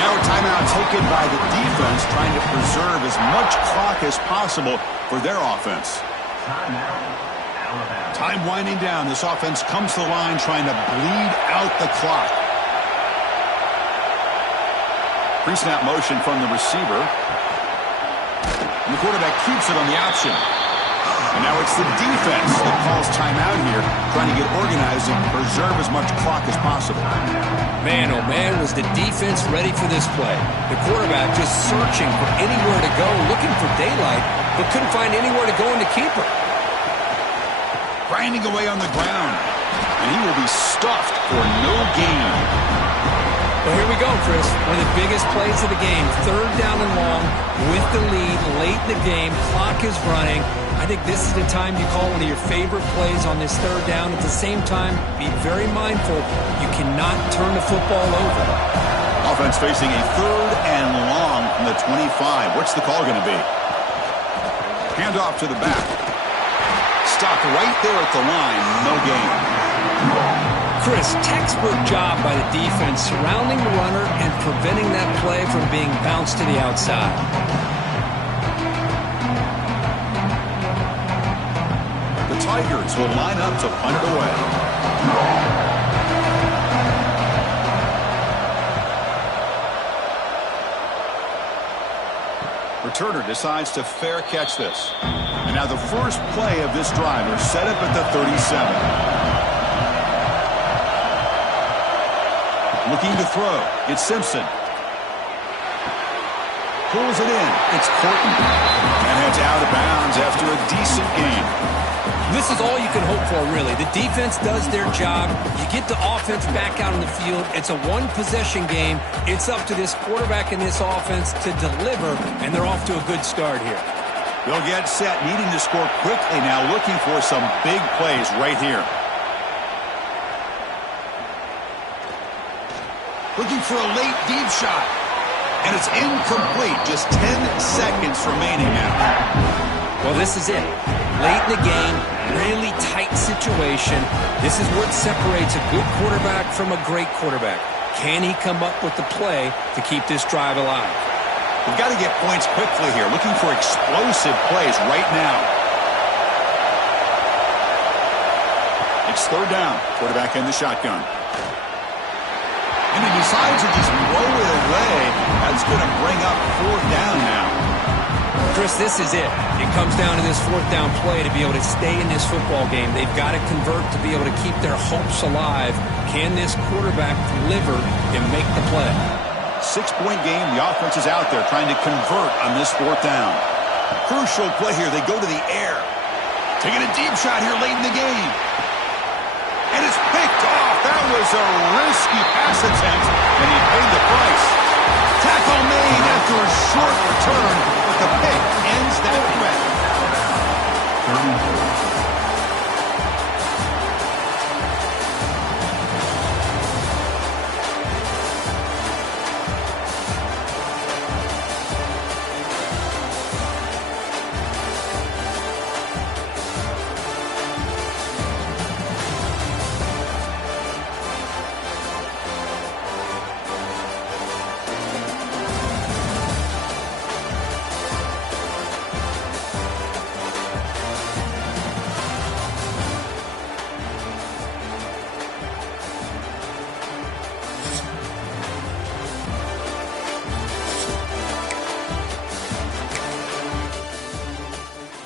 Now a timeout taken by the defense, trying to preserve as much clock as possible for their offense. Time winding down. This offense comes to the line trying to bleed out the clock. Pre-snap motion from the receiver. And the quarterback keeps it on the option. And now it's the defense that calls timeout here, trying to get organized and preserve as much clock as possible. Man, oh man, was the defense ready for this play. The quarterback just searching for anywhere to go, looking for daylight, but couldn't find anywhere to go in the keeper. Grinding away on the ground. And he will be stuffed for no gain. Well, here we go, Chris. One of the biggest plays of the game. 3rd down and long with the lead late in the game. Clock is running. I think this is the time you call one of your favorite plays on this 3rd down. At the same time, be very mindful. You cannot turn the football over. Offense facing a 3rd and long from the 25. What's the call going to be? Handoff to the back. Stopped right there at the line. No gain. Chris, textbook job by the defense surrounding the runner and preventing that play from being bounced to the outside. The Tigers will line up to punt it away. Returner decides to fair catch this. And now the first play of this drive is set up at the 37. Looking to throw. It's Simpson. Pulls it in. It's Corton. And heads out of bounds after a decent game. This is all you can hope for, really. The defense does their job. You get the offense back out on the field. It's a one-possession game. It's up to this quarterback and this offense to deliver, and they're off to a good start here. They'll get set, needing to score quickly now, looking for some big plays right here. Looking for a late deep shot. And it's incomplete. Just 10 seconds remaining now. Well, this is it. Late in the game, really tight situation. This is what separates a good quarterback from a great quarterback. Can he come up with the play to keep this drive alive? We've got to get points quickly here. Looking for explosive plays right now. It's 3rd down. Quarterback in the shotgun. And he decides to just blow it away. That's going to bring up 4th down now. Chris, this is it. It comes down to this 4th down play to be able to stay in this football game. They've got to convert to be able to keep their hopes alive. Can this quarterback deliver and make the play? 6-point game. The offense is out there trying to convert on this 4th down. Crucial play here. They go to the air. Taking a deep shot here late in the game. And it's picked off. That was a risky pass attempt, and he paid the price. Tackle made after a short return.